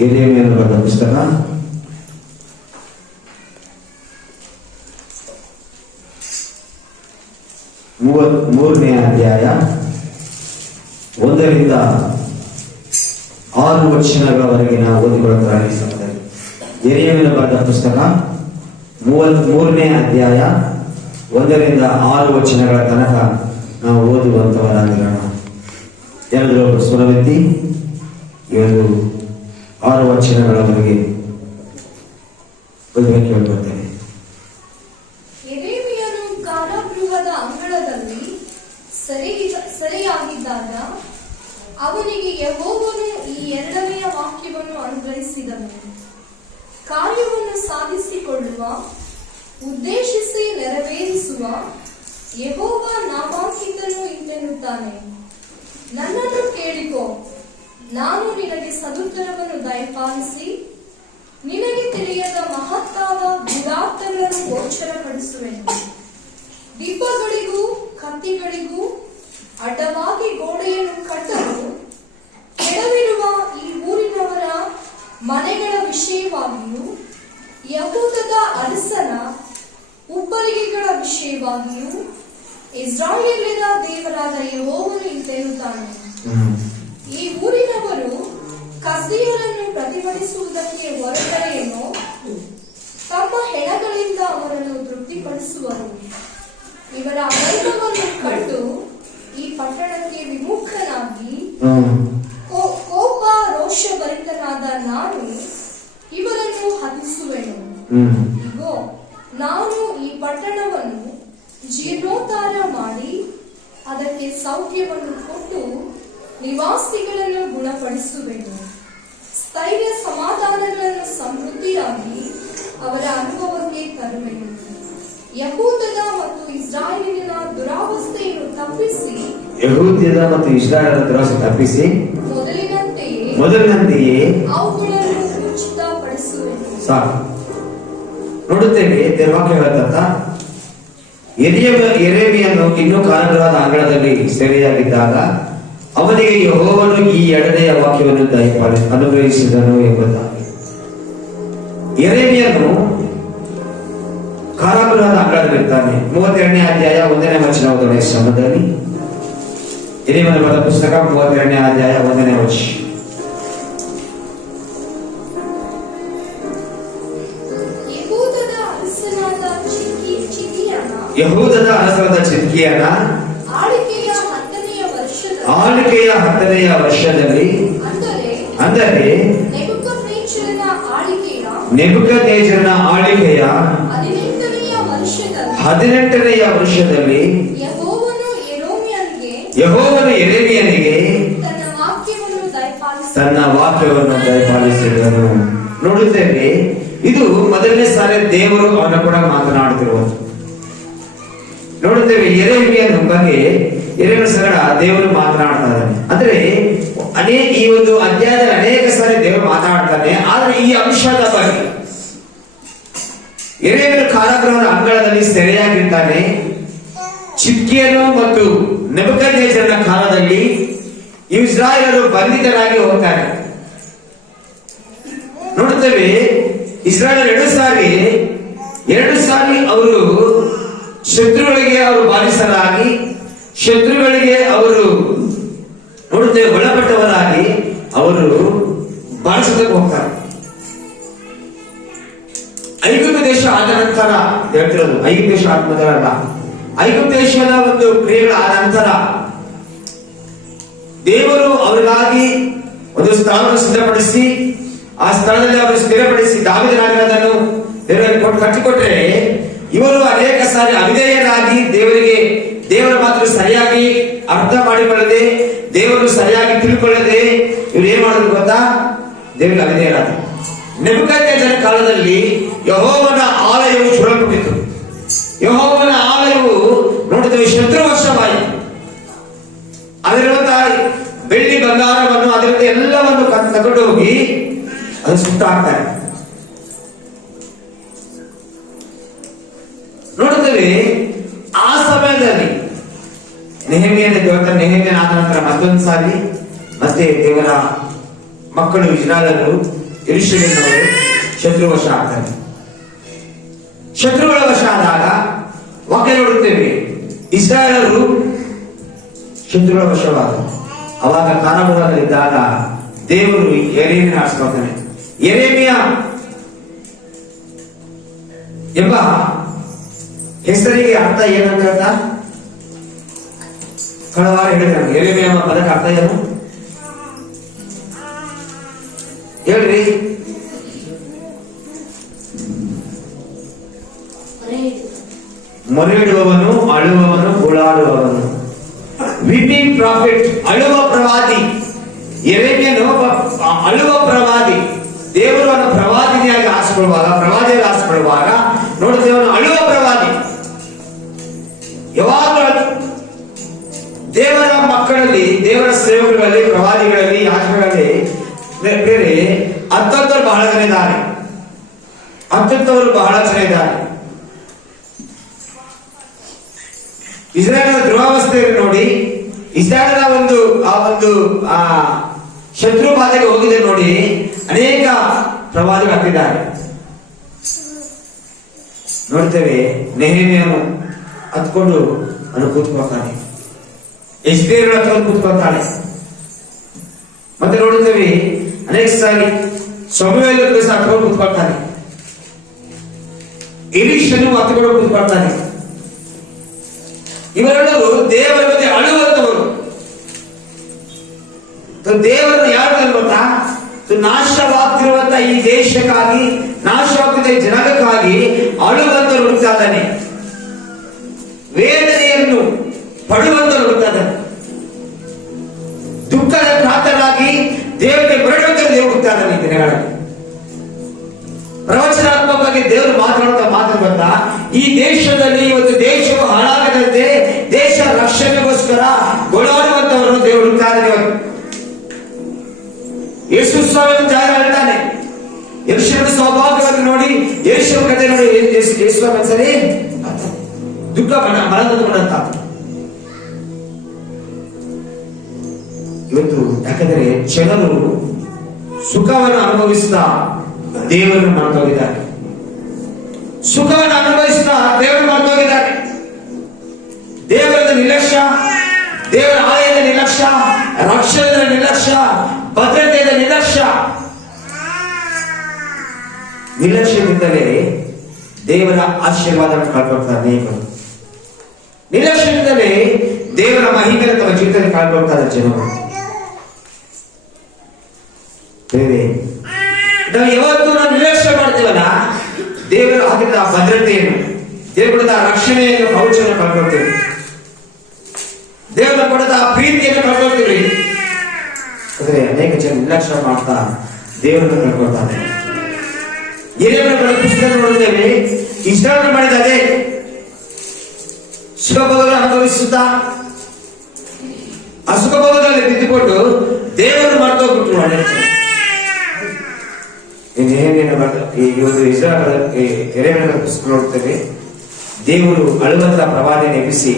ಯೆರೆಮೀಯನು ಬರೆದ ಪುಸ್ತಕ 33ನೇ ಅಧ್ಯಾಯ 1ರಿಂದ 6 ವಚನಗಳವರೆಗೆ ನಾವು ಓದಿಕೊಳ್ಳಲು ಪ್ರಾರಂಭಿಸುತ್ತೇವೆ. ಯೆರೆಮೀಯನು ಬರೆದ ಪುಸ್ತಕ 33ನೇ ಅಧ್ಯಾಯ 1ರಿಂದ 6 ವಚನಗಳ ತನಕ ನಾವು ಓದುವಂತವರಾಗಿರೋಣ. ಎಲ್ಲರೂ ಸ್ವರವೆತ್ತಿ ಇವತ್ತು 6 ವಚನಗಳವರೆಗೆ ಓದಬೇಕು ಕೇಳ್ಕೊಳ್ತೇನೆ. ಯೆರೆಮೀಯನು ಕಾರಾಗೃಹದ ಅಂಗಳದಲ್ಲಿ ಸೆರೆಯಾಗಿದ್ದಾಗ ಅವನಿಗೆ ಯೆಹೋವನು ಈ 2ನೇ ವಾಕ್ಯವನ್ನು ಅನುಗ್ರಹಿಸಿದನು. ಕಾರ್ಯವನ್ನು ಸಾಧಿಸಿಕೊಳ್ಳುವ, ಉದ್ದೇಶಿಸಿ ನೆರವೇರಿಸುವ ಯೆಹೋವ ನಾಮಾಂಕಿತನು ಇಂತೆನ್ನುತ್ತಾನೆ, ನನ್ನನ್ನು ಕೇಳಿಕೋ, ನಾನು ನಿನಗೆ ಸದುತ್ತರವನ್ನು ದಯಪಾಲಿಸಿ ನಿನಗೆ ತಿಳಿಯದ ಮಹತ್ತಾದ ಗುಡಾರ್ಥಗಳನ್ನು ಗೋಚರಪಡಿಸುವೆನು. ದಿಬ್ಬಗಳಿಗೂ ಕತ್ತಿಗಳಿಗೂ ಅಡ್ಡವಾಗಿ ಗೋಡೆಯನ್ನು ಕಟ್ಟಲು ಕೆಡವಿರುವ ಈ ಊರಿನವರ ಮನೆಗಳ ವಿಷಯವಾಗಿಯೂ ಯಹೂದದ ಅರಸನ ಉಪ್ಪರಿಗೆಗಳ ವಿಷಯವಾಗಿಯೂ ಇಸ್ರಾಯೇಲಿನ ದೇವರಾದ ಯೆಹೋವನು ಇಂತೆನ್ನುತ್ತಾನೆ, ಈ ಊರಿನವರು ಕಸ್ದೀಯರನ್ನು ಪ್ರತಿಭಟಿಸುವುದಕ್ಕೆ ಹೊರಟರೇನೋ, ತಮ್ಮ ಹೆಣಗಳಿಂದ ಅವರನ್ನು ತೃಪ್ತಿಪಡಿಸುವರು. ಇವರ ಅನರ್ಥವನ್ನು ಕಂಡು ಈ ಪಟ್ಟಣಕ್ಕೆ ವಿಮುಖನಾಗಿ ಕೋಪ ರೋಷಭರಿತನಾದ ನಾನು ಇವರನ್ನು ಹತಿಸುವೆನು. ಇಗೋ, ನಾನು ಈ ಪಟ್ಟಣವನ್ನು ಜೀರ್ಣೋದ್ಧಾರ ಮಾಡಿ ಅದಕ್ಕೆ ಸೌಖ್ಯವನ್ನು ಕೊಟ್ಟು ನಿವಾಸಿಗಳನ್ನು ಗುಣಪಡಿಸುವೆನು. ಸ್ಥೈರ್ಯ ಸಮಾಧಾನಗಳನ್ನು ಸಮೃದ್ಧಿಯಾಗಿ ಅವರ ಅನುಭವಕ್ಕೆ ತರುವೆನು. ಯಹೂದದ ಮತ್ತು ಇಸ್ರಾಯೇಲಿನ ದುರಾವಸ್ಥೆಯನ್ನು ತಪ್ಪಿಸಿ ಮೊದಲಿನಂತೆಯೇ ಅವುಗಳನ್ನು ಉಚಿತಪಡಿಸುವೆನು. ಸಾಕು ನೋಡುತ್ತೇವೆ. ದೇವವಾಕ್ಯ ಹೇಳ್ತಂತ ಯೆರೆಮೀಯನು ಇನ್ನೂ ಕಾರಾಗೃಹದ ಅಂಗಳದಲ್ಲಿ ಸೆರೆಯಾಗಿದ್ದಾಗ ಅವನಿಗೆ ಯೆಹೋವನು ಈ 2ನೇ ವಾಕ್ಯವನ್ನು ಅನುಗ್ರಹಿಸಿದನು ಎಂಬುದಾಗಿ. ಯೆರೆಮೀಯನು ಕಾರಾಗೃಹದ ಅಂಗಳದಲ್ಲಿದ್ದಾನೆ. 32ನೇ ಅಧ್ಯಾಯ 1ನೇ ವಚನ ಓದೋಣ ಈ ಸಮಯದಲ್ಲಿ. ಯೆರೆಮೀಯನ ಬರೆದ ಪುಸ್ತಕ 32ನೇ ಅಧ್ಯಾಯ 1ನೇ ವಚನ. ಯಹೂದದ ಅರಸನಾದ ಚಿದ್ಕೀಯನ ಆಳ್ವಿಕೆಯ 10ನೆಯ ವರ್ಷದಲ್ಲಿ, ಅಂದರೆ ನೆಬೂಕದ್ನೆಚ್ಚರನ ಆಳ್ವಿಕೆಯ 18ನೆಯ ವರ್ಷದಲ್ಲಿ ಯೆಹೋವನು ಯೆರೆಮೀಯನಿಗೆ ತನ್ನ ವಾಕ್ಯವನ್ನು ದಯಪಾಲಿಸಿದನು. ನೋಡುತ್ತೇವೆ, ಇದು ಮೊದಲನೇ ಸಾರಿ ದೇವರು ಅವನ ಕೂಡ ಮಾತನಾಡುತ್ತಿರುವುದು. ನೋಡುತ್ತೇವೆ ಯೆರೆಮೀಯನ ಬಗ್ಗೆ ಸರಳ ದೇವರು ಮಾತನಾಡ್ತಾ ಇದ್ದಾನೆ. ಅಂದ್ರೆ ಈ ಒಂದು ಅಧ್ಯಾಯದಲ್ಲಿ ಅನೇಕ ಸಾರಿ ದೇವರು ಮಾತನಾಡ್ತಾನೆ. ಆದ್ರೆ ಈ ಅಂಶದ ಬಗ್ಗೆ ಯೆರೆಮೀಯನು ಕಾರಾಗೃಹದ ಅಂಗಳದಲ್ಲಿ ಸೆರೆಯಾಗಿರ್ತಾನೆ. ಚಿದ್ಕೀಯನು ಮತ್ತು ನೆಬೂಕದ್ನೆಚ್ಚರನ ಕಾಲದಲ್ಲಿ ಇಸ್ರಾಯೇಲರು ಬಂಧಿತರಾಗಿ ಹೋಗ್ತಾರೆ. ನೋಡುತ್ತೇವೆ ಇಸ್ರಾಯೇಲ್ 2 ಸಾರಿ ಅವರು ಶತ್ರುಗಳಿಗೆ ಅವರು ಬಾಧಿಸಲಾಗಿ, ಶತ್ರುಗಳಿಗೆ ಅವರು ನೋಡುತ್ತೇವೆ ಒಳಪಟ್ಟವರಾಗಿ ಅವರು ಬಾಳಿಸೋದಕ್ಕೆ ಹೋಗ್ತಾರೆ. ಐಗುಪ್ತ ದೇಶ ಆದ ನಂತರ ಹೇಳ್ತಿರೋದು, ಐಗುಪ್ತ ದೇಶ ಆದ ನಂತರ ಅಲ್ಲ, ಐಗುಪ್ತ ದೇಶದ ಒಂದು ಕ್ರಿಯೆಗಳ ಆದ ನಂತರ ದೇವರು ಅವರಿಗಾಗಿ ಒಂದು ಸ್ಥಳವನ್ನು ಸಿದ್ಧಪಡಿಸಿ ಆ ಸ್ಥಳದಲ್ಲಿ ಅವರು ಸ್ಥಿರಪಡಿಸಿ ದಾವೀದನಗರವನ್ನು ದೇವರಿಗೆ ಕಟ್ಟಿಕೊಟ್ರೆ, ಇವರು ಅನೇಕ ಸಾರಿ ಅವಿಧೇಯರಾಗಿ ದೇವರ ಮಾತು ಸರಿಯಾಗಿ ಅರ್ಥ ಮಾಡಿಕೊಳ್ಳದೆ, ದೇವರು ಸರಿಯಾಗಿ ತಿಳ್ಕೊಳ್ಳದೆ ಇವರು ಏನ್ ಮಾಡಿದ್ರು ಗೊತ್ತಾ? ದೇವರಿಗೆ ಅವಿಧೇಯರಾದ. ನೆಬೂಕದ್ನೆಚ್ಚರನ ಕಾಲದಲ್ಲಿ ಯೆಹೋವನ ಆಲಯವು ಸುಡಲ್ಪಟ್ಟಿತು. ಯೆಹೋವನ ಆಲಯವು ನೋಡಿದ್ರೆ ಶತ್ರುವಶವಾಯಿತು. ಅದರಿರುವಂತಹ ಬೆಳ್ಳಿ ಬಂಗಾರವನ್ನು ಅದರಿಂದ ಎಲ್ಲವನ್ನು ತಗೊಂಡು ಹೋಗಿ ಅದು ಸುಟ್ಟಾಕ್ತಾರೆ. ನೋಡುತ್ತೇವೆ ಆ ಸಮಯದಲ್ಲಿ ನೆಹೆಮೀಯನ ಆದ ನಂತರ ಮತ್ತೊಂದು ಸಾರಿ ಮತ್ತೆ ದೇವರ ಮಕ್ಕಳು ಇಸ್ರಾಯೇಲರು ಯೆರೂಸಲೇಮಿನವರು ಶತ್ರುವಶ ಆಗ್ತಾರೆ. ಶತ್ರುಗಳ ವಶ ಆದಾಗ ವಾಕ್ಯ ನೋಡುತ್ತೇವೆ, ಇಸ್ರಾಯೇಲರು ಶತ್ರುಗಳ ವಶವಾದರು. ಅವಾಗ ಕಾರಾಗೃಹದಲ್ಲಿದ್ದಾಗ ದೇವರು ಯೆರೆಮೀಯನ ಆರಿಸ್ಕೊಳ್ತಾನೆ. ಯೆರೆಮೀಯ ಎಂಬ ಹೆಸರಿಗೆ ಅರ್ಥ ಏನಂತ ಹೇಳ್ತಾ ಕಳೆದ ವಾರ ಹೇಳಿದ್ರೆ, ಯೆರೆಮೀಯ ಎಂಬ ಪದಕ್ಕೆ ಅರ್ಥ ಏನು ಹೇಳ್ರಿ? ಮೊರೆ ಇಡುವವನು, ಅಳುವವನು, ಗೋಳಾಡುವವನು. ವೀಪಿಂಗ್ ಪ್ರಾಫಿಟ್, ಅಳುವ ಪ್ರವಾದಿ. ಯೆರೆಮೀಯನು ಅಳುವ ಪ್ರವಾದಿ. ದೇವರು ಅವನ ಪ್ರವಾದಿನಿಯಾಗಿ ಆರಿಸಿಕೊಳ್ಳುವಾಗ, ಪ್ರವಾದಿಯಾಗಿ ಆರಿಸಿಕೊಳ್ಳುವಾಗ ನೋಡುತ್ತೇವೆ, ಅವನು ಅಳುವ ಪ್ರವಾದಿ. ಯಾವಾಗಲೂ ದೇವರ ಮಕ್ಕಳಲ್ಲಿ, ದೇವರ ಸೇವಕರಲ್ಲಿ, ಪ್ರವಾದಿಗಳಲ್ಲಿ, ಯಾಜಕರಲ್ಲಿ ಬೇರೆ ಅತ್ಯಂತವರು ಬಹಳ ಜನ ಇದ್ದಾರೆ. ಅತ್ಯಂತವರು ಬಹಳ ಜನ ಇದ್ದಾರೆ. ಇಸ್ರಾಯೇಲ್ ದುರಾವಸ್ಥೆಯನ್ನು ನೋಡಿ, ಇಸ್ರಾಯೇಲ್ ಒಂದು ಶತ್ರು ಬಾಧೆಗೆ ಹೋಗಿದೆ ನೋಡಿ, ಅನೇಕ ಪ್ರವಾದಿಗಳು ಹತ್ತಿದ್ದಾರೆ. ನೋಡ್ತೇವೆ, ನೆಹೆಮೀಯನು ಹತ್ಕೊಂಡು ಅವನು ಕೂತ್ಕೊಳ್ತಾನೆ, ಎಸ್ತೇರಳು ಹತ್ಕೊಂಡು ಕೂತ್ಕೊಳ್ತಾಳೆ. ಮತ್ತೆ ನೋಡುತ್ತೇವೆ ಅನೇಕ ಸಾರಿ ಸಮುವೇಲನು ಹತ್ಕೊಂಡು ಕೂತ್ಕೊಳ್ತಾನೆ, ಎಲೀಷನು ಹತ್ಕೊಂಡು ಕೂತ್ಕೊಳ್ತಾನೆ. ಇವರೆಲ್ಲರೂ ದೇವರ ಬಗ್ಗೆ ಅಳುವಂತವರು. ದೇವರನ್ನು ಯಾರು ಗೊತ್ತಾ? ನಾಶವಾಗ್ತಿರುವಂತಹ ಈ ದೇಶಕ್ಕಾಗಿ, ನಾಶವಾಗ್ತಿರುವ ಈ ಜನಾಂಗಕ್ಕಾಗಿ ಅಳುವಂತರು ಹುಡುಕ್ತಾ ಇದ್ದಾನೆ. ವೇದನೆಯನ್ನು ಪಡುವಂತರು ಹುಡುಕ್ತಾ ಇದ್ದಾನೆ. ದುಃಖದ ಪ್ರಾರ್ಥನಾಗಿ ದೇವರಿಗೆ ಬರಡುವಂತರು ದೇವರು ಹುಡುಕ್ತಾ ಇದ್ದಾನೆ. ಈ ದಿನಗಳಲ್ಲಿ ಪ್ರವಚನಾತ್ಮಕವಾಗಿ ದೇವರು ಮಾತನಾಡುತ್ತಾ ಮಾತಾಡುತ್ತಾ, ಈ ದೇಶದಲ್ಲಿ ಇವತ್ತು ದೇಶವು ಹಾಳಾಗದಂತೆ ದೇಶ ರಕ್ಷಣೆಗೋಸ್ಕರ ಗೋಳಾಡುವಂತವರನ್ನು ದೇವರು ಹುಡುಕ್ತಾ ಇದ್ದಾನೆ. ಯೇಸು ಸ್ವಾಮಿ ಜಾಗ ಹೇಳ್ತಾನೆ, ಯೆರೂಸಲೇಮಿನ ಸೌಭಾಗ್ಯವನ್ನು ನೋಡಿ, ಯೇಸುವಿನ ಕಥೆ ನೋಡಿ, ಯೇಸು ಒಂದ್ಸರಿ ದುಃಖ ಮನದಂತ. ಇವತ್ತು ಯಾಕಂದ್ರೆ ಜನರು ಸುಖವನ್ನು ಅನುಭವಿಸ್ತಾ ದೇವರನ್ನು ಮರೆತೋಗಿದ್ದಾರೆ. ಸುಖವನ್ನು ಅನುಭವಿಸ್ತಾ ದೇವರನ್ನು ಮರೆತೋಗಿದ್ದಾರೆ. ದೇವರದ ನಿರ್ಲಕ್ಷ್ಯ, ದೇವರ ಆಲಯದ ನಿರ್ಲಕ್ಷ್ಯ, ರಕ್ಷಣೆಯ ನಿರ್ಲಕ್ಷ್ಯ, ಭದ್ರತೆಯ ನಿರ್ಲಕ್ಷ್ಯದಿಂದಲೇ ದೇವರ ಆಶೀರ್ವಾದವನ್ನು ಕಳ್ಕೊಳ್ತಾರೆ ಅನೇಕರು. ನಿರ್ಲಕ್ಷ್ಯದಿಂದಲೇ ದೇವರ ಮಹಿಮೆಯನ್ನು ತಮ್ಮ ಜೀವಿತದಲ್ಲಿ ಕಳ್ಕೊಳ್ತಾರೆ ಜನರು. ನಾವು ಯಾವತ್ತೂ ನಾವು ನಿರ್ಲಕ್ಷ್ಯ ಮಾಡ್ತೀವಲ್ಲ, ದೇವರು ಹಾಕಿದ ಭದ್ರತೆಯನ್ನು, ದೇವರ ರಕ್ಷಣೆಯನ್ನು, ಕವಚವನ್ನು ಕಳ್ಕೊಳ್ತೇವೆ. ದೇವರ ಕೊಡದ ಪ್ರೀತಿಯನ್ನು ಕಳ್ಕೊಳ್ತೀವಿ. ಆದರೆ ಅನೇಕ ಜನ ನಿರ್ಲಕ್ಷ್ಯ ಮಾಡ್ತಾ ದೇವರನ್ನು ಕಳ್ಕೊಳ್ತಾರೆ. ಯೆರೆಮೀಯನ ಪುಸ್ತಕ ನೋಡುತ್ತೇವೆ, ಇಸ್ರಾಯೇಲ್ ಮಾಡಿದ ಅದೇ ಸುಖಭೋಗಗಳನ್ನು ಅನುಭವಿಸುತ್ತಾ ಅಸುಖಭೋಗದಲ್ಲಿ ಬಿದ್ದುಕೊಂಡು ದೇವರು ಮರೆತೋಗ್ಬಿಟ್ರು. ಯೆರೆಮೀಯನ ಪುಸ್ತಕ ನೋಡುತ್ತೇವೆ, ದೇವರು ಅಳುವಂತ ಪ್ರವಾದಿಯನ್ನು ಎಬ್ಬಿಸಿ,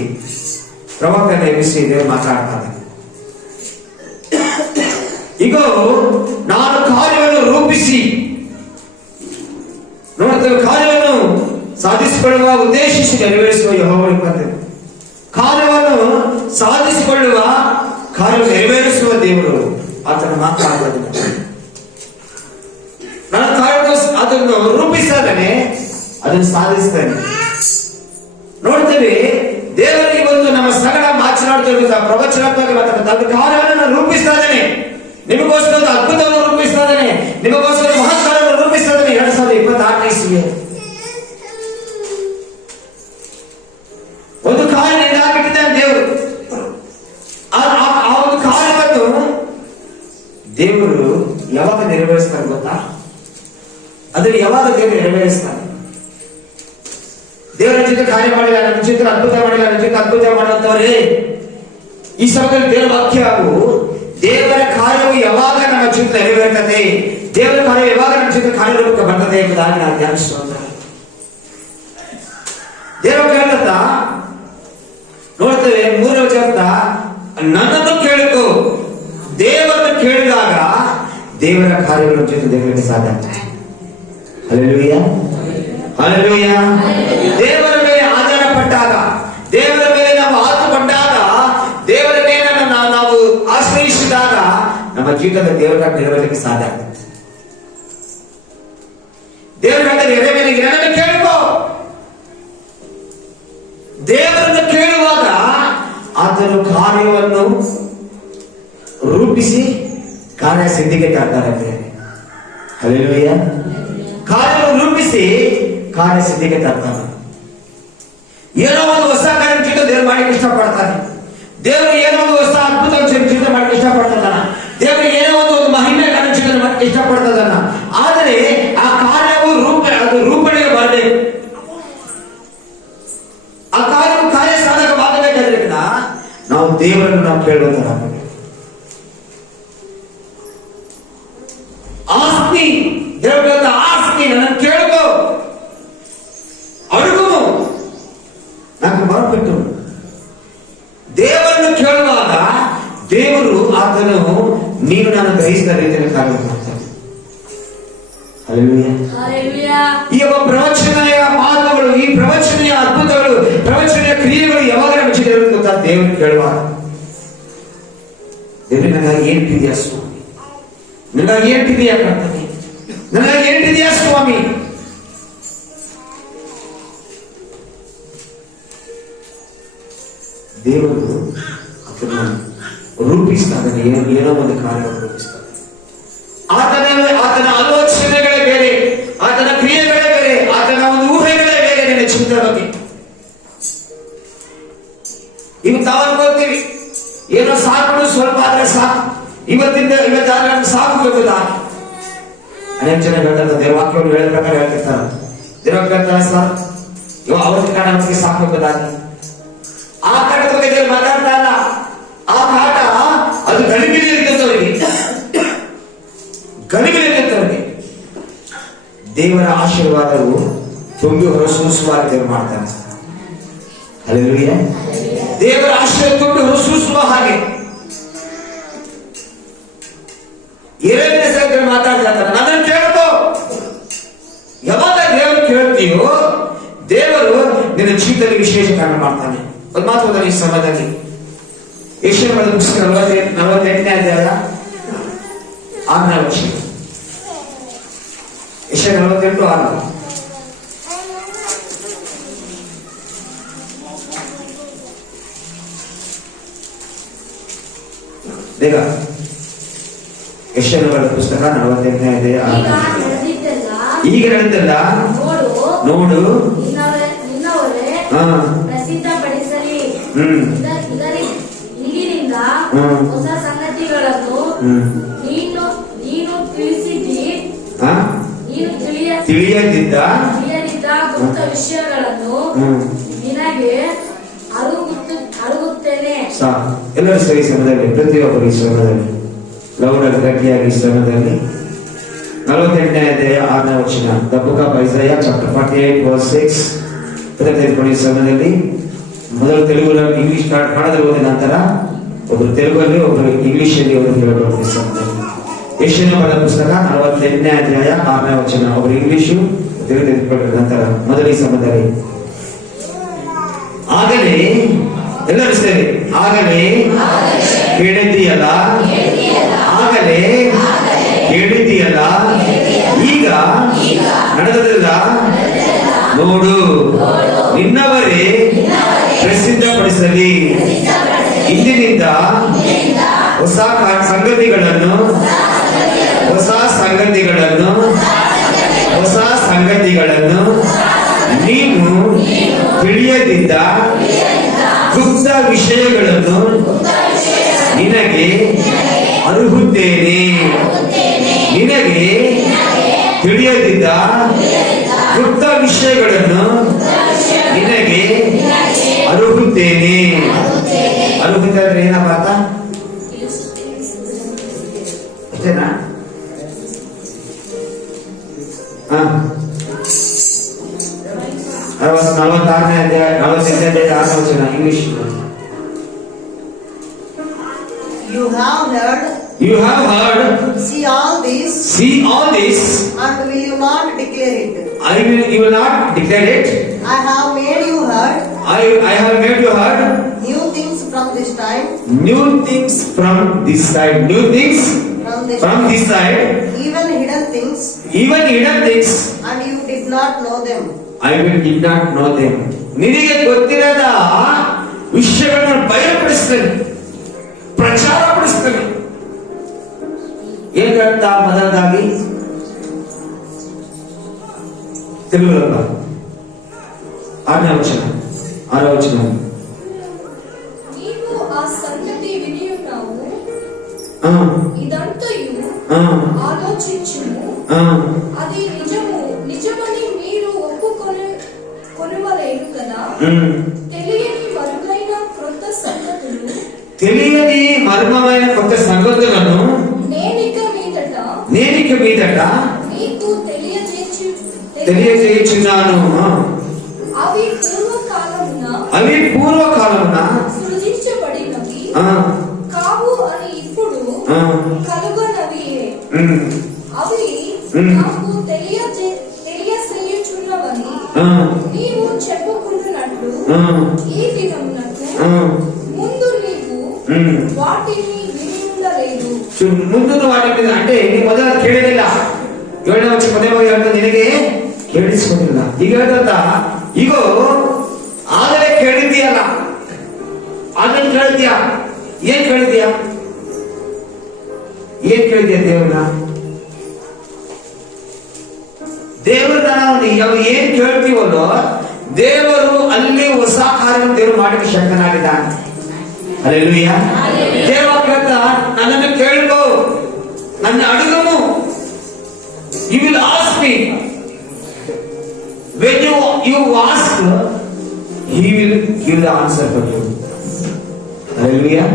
ಪ್ರವಾದನೆ ಎಬ್ಬಿಸಿ ದೇವರು ಮಾತಾಡ್ತಾನೆ. ಈಗ ನಾನು ಕಾರ್ಯವನ್ನು ರೂಪಿಸಿ ನೋಡುತ್ತೇವೆ, ಕಾರ್ಯವನ್ನು ಸಾಧಿಸಿಕೊಳ್ಳುವ ಉದ್ದೇಶಿಸಿ ನೆರವೇರಿಸುವ ಯೆಹೋವನಿಗೆ ಕಾರ್ಯವನ್ನು ಸಾಧಿಸಿಕೊಳ್ಳುವ, ಕಾರ್ಯ ನೆರವೇರಿಸುವ ದೇವರು ಆತನ ಮಾತಾಡುವುದಿಲ್ಲ. ನನ್ನ ಕಾರ್ಯವನ್ನು ಅದನ್ನು ರೂಪಿಸಾದನೆ, ಅದನ್ನು ಸಾಧಿಸ್ತಾನೆ. ನೋಡ್ತೇವೆ, ದೇವರಿಗೆ ಬಂದು ನಮ್ಮ ಸಗಡ ಮಾತನಾಡ್ತಾ ಪ್ರವಚನಾತ್ಮಕ ಮಾತಾಡ್ತಾ ಕಾರ್ಯವನ್ನು ರೂಪಿಸ್ತಾ ಇದ್ದಾನೆ. ನಿಮಗೋಸ್ಕರ ಅದ್ಭುತವನ್ನು ರೂಪಿಸ್ತಾ ಇದ್ದಾನೆ, ನಿಮಗೋಸ್ಕರ ಮಹತ್ಕಾರವನ್ನು ರೂಪಿಸ್ತಾ ಇದ್ದಾನೆ. 2026ನೇ ಇಸ್ವಿಯಲ್ಲಿ ಒಂದು ಕಾರ್ಯ ಹಾಕಿಟ್ಟಿದ್ದಾನೆ ದೇವರು. ಆ ಒಂದು ಕಾರ್ಯವನ್ನು ದೇವರು ಯಾವಾಗ ನೆರವೇರಿಸ್ತಾರೆ ಗೊತ್ತಾ? ಅದನ್ನು ಯಾವಾಗ ದೇವರು ನೆರವೇರಿಸ್ತಾನೆ? ದೇವರ ಜೊತೆ ಕಾರ್ಯ ಮಾಡಿಲ್ಲ, ನನ್ನ ಜೊತೆ ಅದ್ಭುತ ಮಾಡಿಲ್ಲ, ನನ್ನ ಜೊತೆ ಅದ್ಭುತ ಮಾಡುವಂತವರೇ, ಈ ಸಮಯದಲ್ಲಿ ದೇವರ ವಾಕ್ಯವು, ದೇವರ ಕಾರ್ಯವು ಯಾವಾಗ ನಮ್ಮ ಜೊತೆ ನೆರವೇರ್ತದೆ, ದೇವರ ಕಾರ್ಯ ಯಾವಾಗ ನಮ್ಮ ಜೊತೆ ಕಾರ್ಯರೂಪಕ್ಕೆ ಬರ್ತದೆ ಎಂಬುದಾಗಿ ನಾವು ಧ್ಯಾನಿಸೋಣ. ದೇವರ ಹೇಳ್ತಾ ನೋಡ್ತೇವೆ, 3ನೇ ವಚನ, ನನ್ನನ್ನು ಕೇಳಿಕೋ. ದೇವರನ್ನು ಕೇಳಿದಾಗ ದೇವರ ಕಾರ್ಯಗಳ ಜೊತೆ ದೇವರಿಗೆ ಸಾಧ್ಯ. Hallelujah, hallelujah. ದೇವರ ಮೇಲೆ ಆಧಾರ ಪಟ್ಟಾಗ, ದೇವರ ಮೇಲೆ ನಾವು ಆತುಕೊಂಡಾಗ, ದೇವರ ಮೇಲೆ ನಾವು ಆಶ್ರಯಿಸಿದಾಗ ನಮ್ಮ ಜೀವಿತದ ದೇವರ ನೆರವೇರಲಿಕ್ಕೆ ಸಾಧ್ಯ ಆಗ್ತದೆ. ದೇವರ ನೆರವೇರಿನ ಕೇಳ್ಕೋ. ದೇವರನ್ನು ಕೇಳುವಾಗ ಆತನು ಕಾರ್ಯವನ್ನು ರೂಪಿಸಿ ಕಾರ್ಯ ಸಿದ್ಧಿಗೆ ತರ್ತಾರೆ. ಹಲ್ಲೆಲೂಯಾ. ಕಾರ್ಯವನ್ನು ರೂಪಿಸಿ ಕಾರ್ಯ ಸಿದ್ಧಿಗೆ ತರ್ತಾನೆ. ಏನೋ ಒಂದು ಹೊಸ ಕಾರ್ಯ ಜೀವಿತ ದೇವರು ಮಾಡಲಿಕ್ಕೆ ಇಷ್ಟಪಡ್ತಾನೆ. ದೇವರು ಏನೋ ಒಂದು ಹೊಸ ಅದ್ಭುತ ಜೀವಿತ ಮಾಡಲಿಕ್ಕೆ ಇಷ್ಟಪಡ್ತಾನ. ದೇವರು ಏನೋ ಒಂದು ಮಹಿಮೆ ಜೀವನ ಮಾಡಲಿಕ್ಕೆ ಇಷ್ಟಪಡ್ತದನ್ನ. ಆದರೆ ಆ ಕಾರ್ಯವು ರೂಪಣೆಗೆ ಬರಬೇಕು. ಆ ಕಾರ್ಯ ಸಾಧಕವಾಗಬೇಕಾದ್ರಿಂದ ನಾವು ದೇವರನ್ನು ನಾವು ಕೇಳುವಂತ ಆಸ್ತಿ, ದೇವರ ಆಸ್ತಿ ನನ್ನ ಕೇಳ್ಕೋ, ಅಡುಗು నాకు ಬರಬೇಕು. ದೇವರನ್ನು ಕೇಳುವಾಗ ದೇವರು ಆತನು ನೀನು ನಾನು ಗ್ರಹಿಸಿದ ರೀತಿಯಲ್ಲಿ ಕಾರ್ಯ ಮಾಡ್ತಾನೆ. ಹಲ್ಲೆಲೂಯಾ. ಈ ಪ್ರವಚನೆಯ ಮಾತುಗಳು, ಈ ಪ್ರವಚನೆಯ ಅದ್ಭುತಗಳು, ಪ್ರವಚನೆಯ ಕ್ರಿಯೆಗಳು ಯಾವಾಗ ನಮ್ಮ ಜೀವನದಲ್ಲಿ ಗೊತ್ತಾ? ದೇವರು ಕೇಳುವಾಗ ದೇವ್ರೆ ನನಗಾಗಿ ಏನಿದೆಯಾ ಸ್ವಾಮಿ, ನನಗಾಗಿ ಏನಿದೆಯಾ ಕರ್ತನೆ, ನನಗಾಗಿ ಏನಿದೆಯಾ ಸ್ವಾಮಿ. ದೇವರು ಅದನ್ನು ರೂಪಿಸ್ತಾನೆ. ಏನೋ ಒಂದು ಕಾರ್ಯವನ್ನು ರೂಪಿಸ್ತಾನೆ. ಆತನ ಆಲೋಚನೆಗಳೇ ಬೇರೆ, ಆತನ ಕ್ರಿಯೆಗಳೇ ಬೇರೆ, ಆತನ ಒಂದು ಊಹೆಗಳೇ ಬೇರೆ. ನಿನ್ನ ಚಿಂತೆ ಬಗ್ಗೆ ಇವತ್ತು ನಾವು ಅನ್ಕೊಳ್ತೀವಿ ಏನೋ ಸಾಕು, ಸ್ವಲ್ಪ ಆದ್ರೆ ಸಾಕು, ಇವತ್ತಾದ್ರೆ ಸಾಕು ಎಂಬುದಾ. ಅನೇಕ ಜನ ಹೇಳ್ತಾರೆ, ದೇವವಾಕ್ಯವನ್ನು ಹೇಳಿದ ಪ್ರಕಾರ ಹೇಳ್ತಿರ್ತಾರೆ. ದೇವವಾಕ್ಯ ಹೇಳ್ತಾರೆ ಸರ್ ಅವತ್ತಿನ ಕಾರಣ ನಮಗೆ ಸಾಕು ಎಂಬುದಾಗಿ. ಆ ಕಾಟದ ಬಗ್ಗೆ ದೇವರು ಮಾತಾಡ್ತಾ ಇಲ್ಲ. ಆ ಕಾಟ ಅದು ಗಲಿಬಿಲಿ ಇರ್ತವರಿಗೆ, ಗಲಿಬಿಲಿ ಇರ್ತವರಿಗೆ. ದೇವರ ಆಶೀರ್ವಾದವು ತುಂಬಿ ಹೊರಸೂಸುವಾಗ ದೇವರು ಮಾಡ್ತಾನೆ. ಹಲ್ಲೆಲೂಯಾ. ದೇವರ ಆಶೀರ್ವಾದ ತುಂಬಿ ಹೊರಸೂಸುವ ಹಾಗೆ ಎರಡನೇ ಸಲ ಮಾತಾಡ್ತಾರೆ. ನನ್ನನ್ನು ಕೇಳ್ಕೋ. ಯಾವಾಗ ದೇವರು ಕೇಳ್ತೀಯೋ ದೇವರು ನಿನ್ನ ಜೀವಿತದಲ್ಲಿ ವಿಶೇಷ ಕಾರ್ಯ ಮಾಡ್ತಾನೆ. ಒಂದು ಮಾತು ಓದೋಣ ಈ ಸಮಯದಲ್ಲಿ. ಯೆಶಾಯನ ಬರೆದ ಪುಸ್ತಕ 48ನೇ ಅಧ್ಯಾಯ 6ನೇ ವಚನ. ಯೆಶಾಯ 48:6. ಬೇಗ ಯೆಶಾಯನ ಬರೆದ ಪುಸ್ತಕ 48ನೇ ಅಧ್ಯಾಯ 6. ಈಗ ನಡೆದಲ್ಲ ನೋಡು, ಪ್ರಸಿದ್ಧಪಡಿಸಲಿ. ಈಗಿನಿಂದ ಹೊಸ ಸಂಗತಿಗಳನ್ನು ನೀನು ತಿಳಿಸಿದ್ದಿ. ನೀನು ತಿಳಿಯದಿದ್ದ ಗುಪ್ತ ವಿಷಯಗಳನ್ನು ನಿನಗೆ ಅರುಗುತ್ತೇನೆ. ಎಲ್ಲರೂ ಸರಿ ಸಮಯದಲ್ಲಿ, ಪ್ರತಿಯೊಬ್ಬರು ಈ ಶ್ರಮದಲ್ಲಿ ಲೌಡ ಗಟ್ಟಿಯಾಗಿ ಶ್ರಮದಲ್ಲಿ 48ನೇ ಅಧ್ಯಾಯ 6ನೇ ವಚನ. The book of Isaiah chapter 48 verse 6. ಈ ಸಮಯದಲ್ಲಿ ಮೊದಲು ತೆಲುಗು ಇಂಗ್ಲಿಷ್ ಕನ್ನಡದಲ್ಲಿ ಓದಿದ ನಂತರ ಒಬ್ಬರು ತೆಲುಗಲ್ಲಿ ಒಬ್ಬರು ಇಂಗ್ಲಿಷ್ ಅಲ್ಲಿ ಓದಿ ಸಮಯದಲ್ಲಿ. ಯೆಶಾಯನ ಬರೆದ ಪುಸ್ತಕ 48ನೇ ಅಧ್ಯಾಯ 6ನೇ ವಚನ. ಒಬ್ಬರು ಇಂಗ್ಲಿಷು ತೆಲುಗು ತೆಗೆದುಕೊಂಡ ನಂತರ ಮೊದಲ ಈ ಸಮಯದಲ್ಲಿ ಆಗಲೇ ಎಲ್ಲರೂ ಸೇರಿ ಆಗಲೇ ಕೇಳಿದ್ದೀಯಲ್ಲ, ಆಗಲೇ ಕೇಳಿದ್ದೀಯಲ್ಲ, ಈಗ ನಡೆದದಲ್ಲ ನೋಡು, ನಿನ್ನವರೇ ಪ್ರಸಿದ್ಧಪಡಿಸಲಿ. ಇಂದಿನಿಂದ ಹೊಸ ಸಂಗತಿಗಳನ್ನು ನೀನು ತಿಳಿಯದಿದ್ದ ಗುಪ್ತ ವಿಷಯಗಳನ್ನು ನಿನಗೆ ಅರುಹುತ್ತೇನೆ. ನಿನಗೆ ತಿಳಿಯದಿದ್ದ ಗುಪ್ತ ವಿಷಯಗಳನ್ನು ನಿನಗೆ ಅರುಹುತ್ತೇನೆ. ಅರುಹುತ್ತಾದ್ರೆ ಏನಪ್ಪ ಅಂತ ಅಷ್ಟೇನಾ? 46ನೇ ಅಧ್ಯಾಯ 48ನೇ ಅಧ್ಯಾಯ 6ನೇ ವಚನ English. You have heard You have heard. See all this, And will you not declare it? You will not declare it. I have made you heard I have made you heard. new things from this time, New things from this side. New things from this side. even hidden things, And you did not know them. I did not know them. ನಿನಗೆ ಗೊತ್ತಿರದ ವಿಷಯಗಳನ್ನು ಬಯಲುಪಡಿಸ್ತೇನೆ, ಪ್ರಚಾರಪಡಿಸ್ತೇನೆ. ಏನ್ ಹೇಳ್ತಾ ಮೊದಲದಾಗಿ తెలుగులో 6ನೇ ವಚನ. నీవు ఆ సంగతి వినియున్నావు, ఇదంతయు ఆలోచించుము, అది నిజమని మీరు ఒప్పుకొనవలేను కదా. తెలియని మర్మమైన కొత్త సంగతులను నేనిక మీదట మీకు తెలియజేయుచున్నాను. అవి పూర్వకాలమున సృజించబడినవి కావు అని ఇప్పుడు కలుగనవియే. అవి నాకు తెలియజేయుచున్నవని నీవు చెప్పుకుంటున్నట్లు ఈ దినమునకు ముందు నీవు వాటిని విని ఉండలేదు. ಮುಂದೆ ವಾಟಿಗೆ అంటే ನೀ ಮೊದಲ ಕೇಳಲಿಲ್ಲ. 7ನೇ ವಚನ ಹೇಳ್ತಾ ನಿನಗೆ ಕೇಳಿಸಿಕೊಂಡಿಲ್ಲ. ಈಗ ಹೇಳ್ತಾ ಈಗ ಆಗಲೇ ಕೇಳಿದ್ಯಲ್ಲ, ಅದನ್ನ ಕೇಳಿದ್ಯಾ? ಏನ್ ಕೇಳಿದ್ಯಾ ದೇವರನ್ನ ನಾವು ಏನ್ ಕೇಳ್ತೀವಲ್ಲೋ, ದೇವರು ಅಲ್ಲಿ ಹೊಸ ಕಾರ್ಯವನ್ನು ದೇವರು ಮಾಡಲಿಕ್ಕೆ ಶಕ್ತನಾಗಿದ್ದಾನೆ. ಹಲ್ಲೆಲೂಯಾ. ದೇವ ಹೇಳ್ತಾ ನನ್ನನ್ನು ಕೇಳ್ಕೋ, ನನ್ನ ಅಡುಗನು. You will ask me. When you ask, He will give the answer for you. Hallelujah.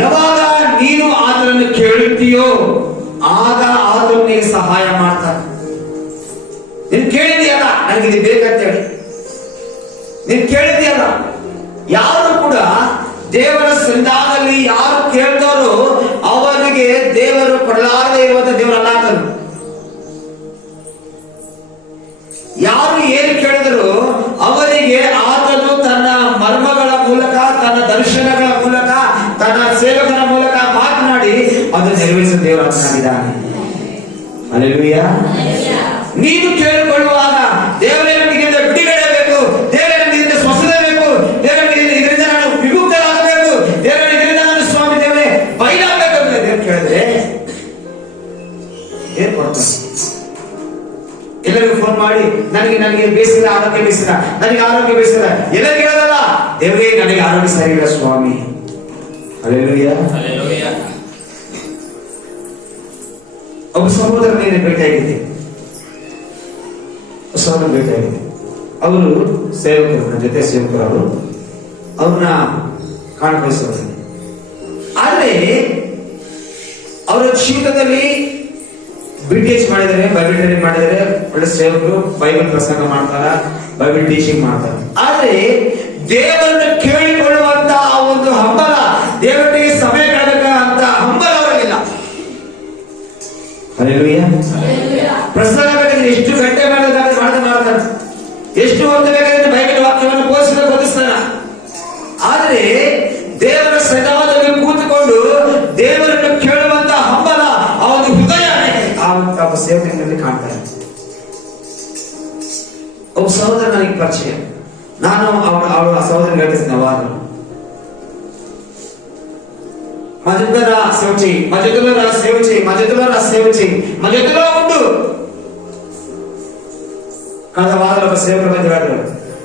ಯಾವಾಗ ನೀನು ಆತನನ್ನು ಕೇಳುತ್ತೀಯೋ ಆಗ ಆತನು ನಿನಗೆ ಸಹಾಯ ಮಾಡ್ತಾನೆ. ನೀನು ಕೇಳಿದ್ಯಲ್ಲ ನನಗೆ ಇದು ಬೇಕಂತೇಳಿ, ನೀನು ಕೇಳಿದ್ಯಲ್ಲ. ಯಾರು ಕೂಡ ದೇವರ ಸನ್ನಿಧಾನದಲ್ಲಿ ಯಾರು ಕೇಳ್ತಾರೋ ಅವನಿಗೆ ದೇವರು ಕೊಡಲಾರದೆ ಇರುವಂತ ದೇವರಲ್ಲ ಆತನು. ಯಾರು ಏನು ಕೇಳಿದರೂ ಅವರಿಗೆ ಆತನು ತನ್ನ ಮರ್ಮಗಳ ಮೂಲಕ, ತನ್ನ ದರ್ಶನಗಳ ಮೂಲಕ, ತನ್ನ ಸೇವಕರ ಮೂಲಕ ಮಾತನಾಡಿ ಅದನ್ನು ನೆರವೇರಿಸುವ ದೇವರು ಆತನಾಗಿದ್ದಾನೆ. ಹಲ್ಲೆಲೂಯಾ. ನೀನು ಕೇಳಿಕೊಳ್ಳುವಾಗ ದೇವರೇ ನನಗೆ ಬಿಡುಗಡೆ ಬೇಕು, ದೇವರೇ ನನಗೆ ಸ್ವಸ್ಥತೆ ಬೇಕು, ದೇವರೇ ಇದರಿಂದ ನಾನು ವಿಮುಕ್ತರಾಗಬೇಕು, ದೇವರೇ ಇದರಿಂದ ನಾನು ಸ್ವಾಮಿ ದೇವರೇ ಬಯಲಾಗಬೇಕು ಅಂತ ದೇವರು ಕೇಳಿದ್ರೆ ಏನ್ ಕೊಡ್ತಾನೆ? ಎಲ್ಲರಿಗೂ ಫೋನ್ ಮಾಡಿ ನನಗೆ ಬೇಸಿಲ್ಲ, ಆರೋಗ್ಯ ಬೇಸಿಲ್ಲ, ನನಗೆ ಆರೋಗ್ಯ ಬೇಸಿಲ್ಲ ಎಲ್ಲರಿಗೂ ಹೇಳೋದಲ್ಲ. ದೇವರೇ ನನಗೆ ಆರೋಗ್ಯ ಸರಿಯಿಲ್ಲ ಸ್ವಾಮಿ. ಹಲ್ಲೆಲೂಯಾ. ಒಬ್ಬ ಸಹೋದರನೇ ಭೇಟಿಯಾಗಿದೆ. ಅವರು ಸೇವಕರು, ನನ್ನ ಜೊತೆ ಸೇವಕರು, ಅವ್ರನ್ನ ಕಾಣಬಯಸೋರು. ಆದ್ರೆ ಅವರ ಜೀವಿತದಲ್ಲಿ BTH ಮಾಡಿದ್ದಾರೆ, ಬೈಬಲ್ ಟ್ರೈನಿಂಗ್ ಮಾಡಿದ್ದಾರೆ, ಒಳ್ಳೆ ಸೇವಕರು, ಬೈಬಲ್ ಪ್ರಸಂಗ ಮಾಡ್ತಾರ, ಬೈಬಲ್ ಟೀಚಿಂಗ್ ಮಾಡ್ತಾರೆ. ಆದ್ರೆ ದೇವರನ್ನು ಕೇಳಿಕೊಳ್ಳುವಂತ ಆ ಒಂದು ಹಂಬಲ, ದೇವರಿಗೆ ಸಮಯ ಕಳೆದಂತ ಹಂಬಲ ಅವರಿಗಿಲ್ಲ. ಹಲ್ಲೆಲೂಯಾ. ಪ್ರಸಂಗ ಬೇಕಾದ್ರೆ ಎಷ್ಟು ಗಂಟೆ ಮಾಡ್ತಾನೆ, ಎಷ್ಟು ಹೊತ್ತು ಬೇಕಾದ್ರೆ ಬೈಬಲ್ ವಾಕ್ಯವನ್ನು ಬೋಧಿಸ್ತಾನ. ಆದ್ರೆ ದೇವರ ಸನ್ನಿಧಾನದಲ್ಲಿ ಕೂತುಕೊಂಡು ದೇವರನ್ನು ಕೇಳುವಂತ ಹಂಬಲ ಆ ಒಂದು ಹೃದಯ ಆ ಸೇವಕನಲ್ಲಿ ಕಾಣ್ತಾರೆ. ಒಬ್ಬ ಸಹೋದರ ನನಗೆ ಪರಿಚಯ. ನಾನು ಅವಳ ಸಹೋದರ ಹೇಳ್ತಿದ್ದೆ, మజతులో ఉండు. ಕಳೆದ ವಾರ ಒಬ್ಬ ಸೇವಕರು ಬಂದು ಹೇಳಿದ್ರು,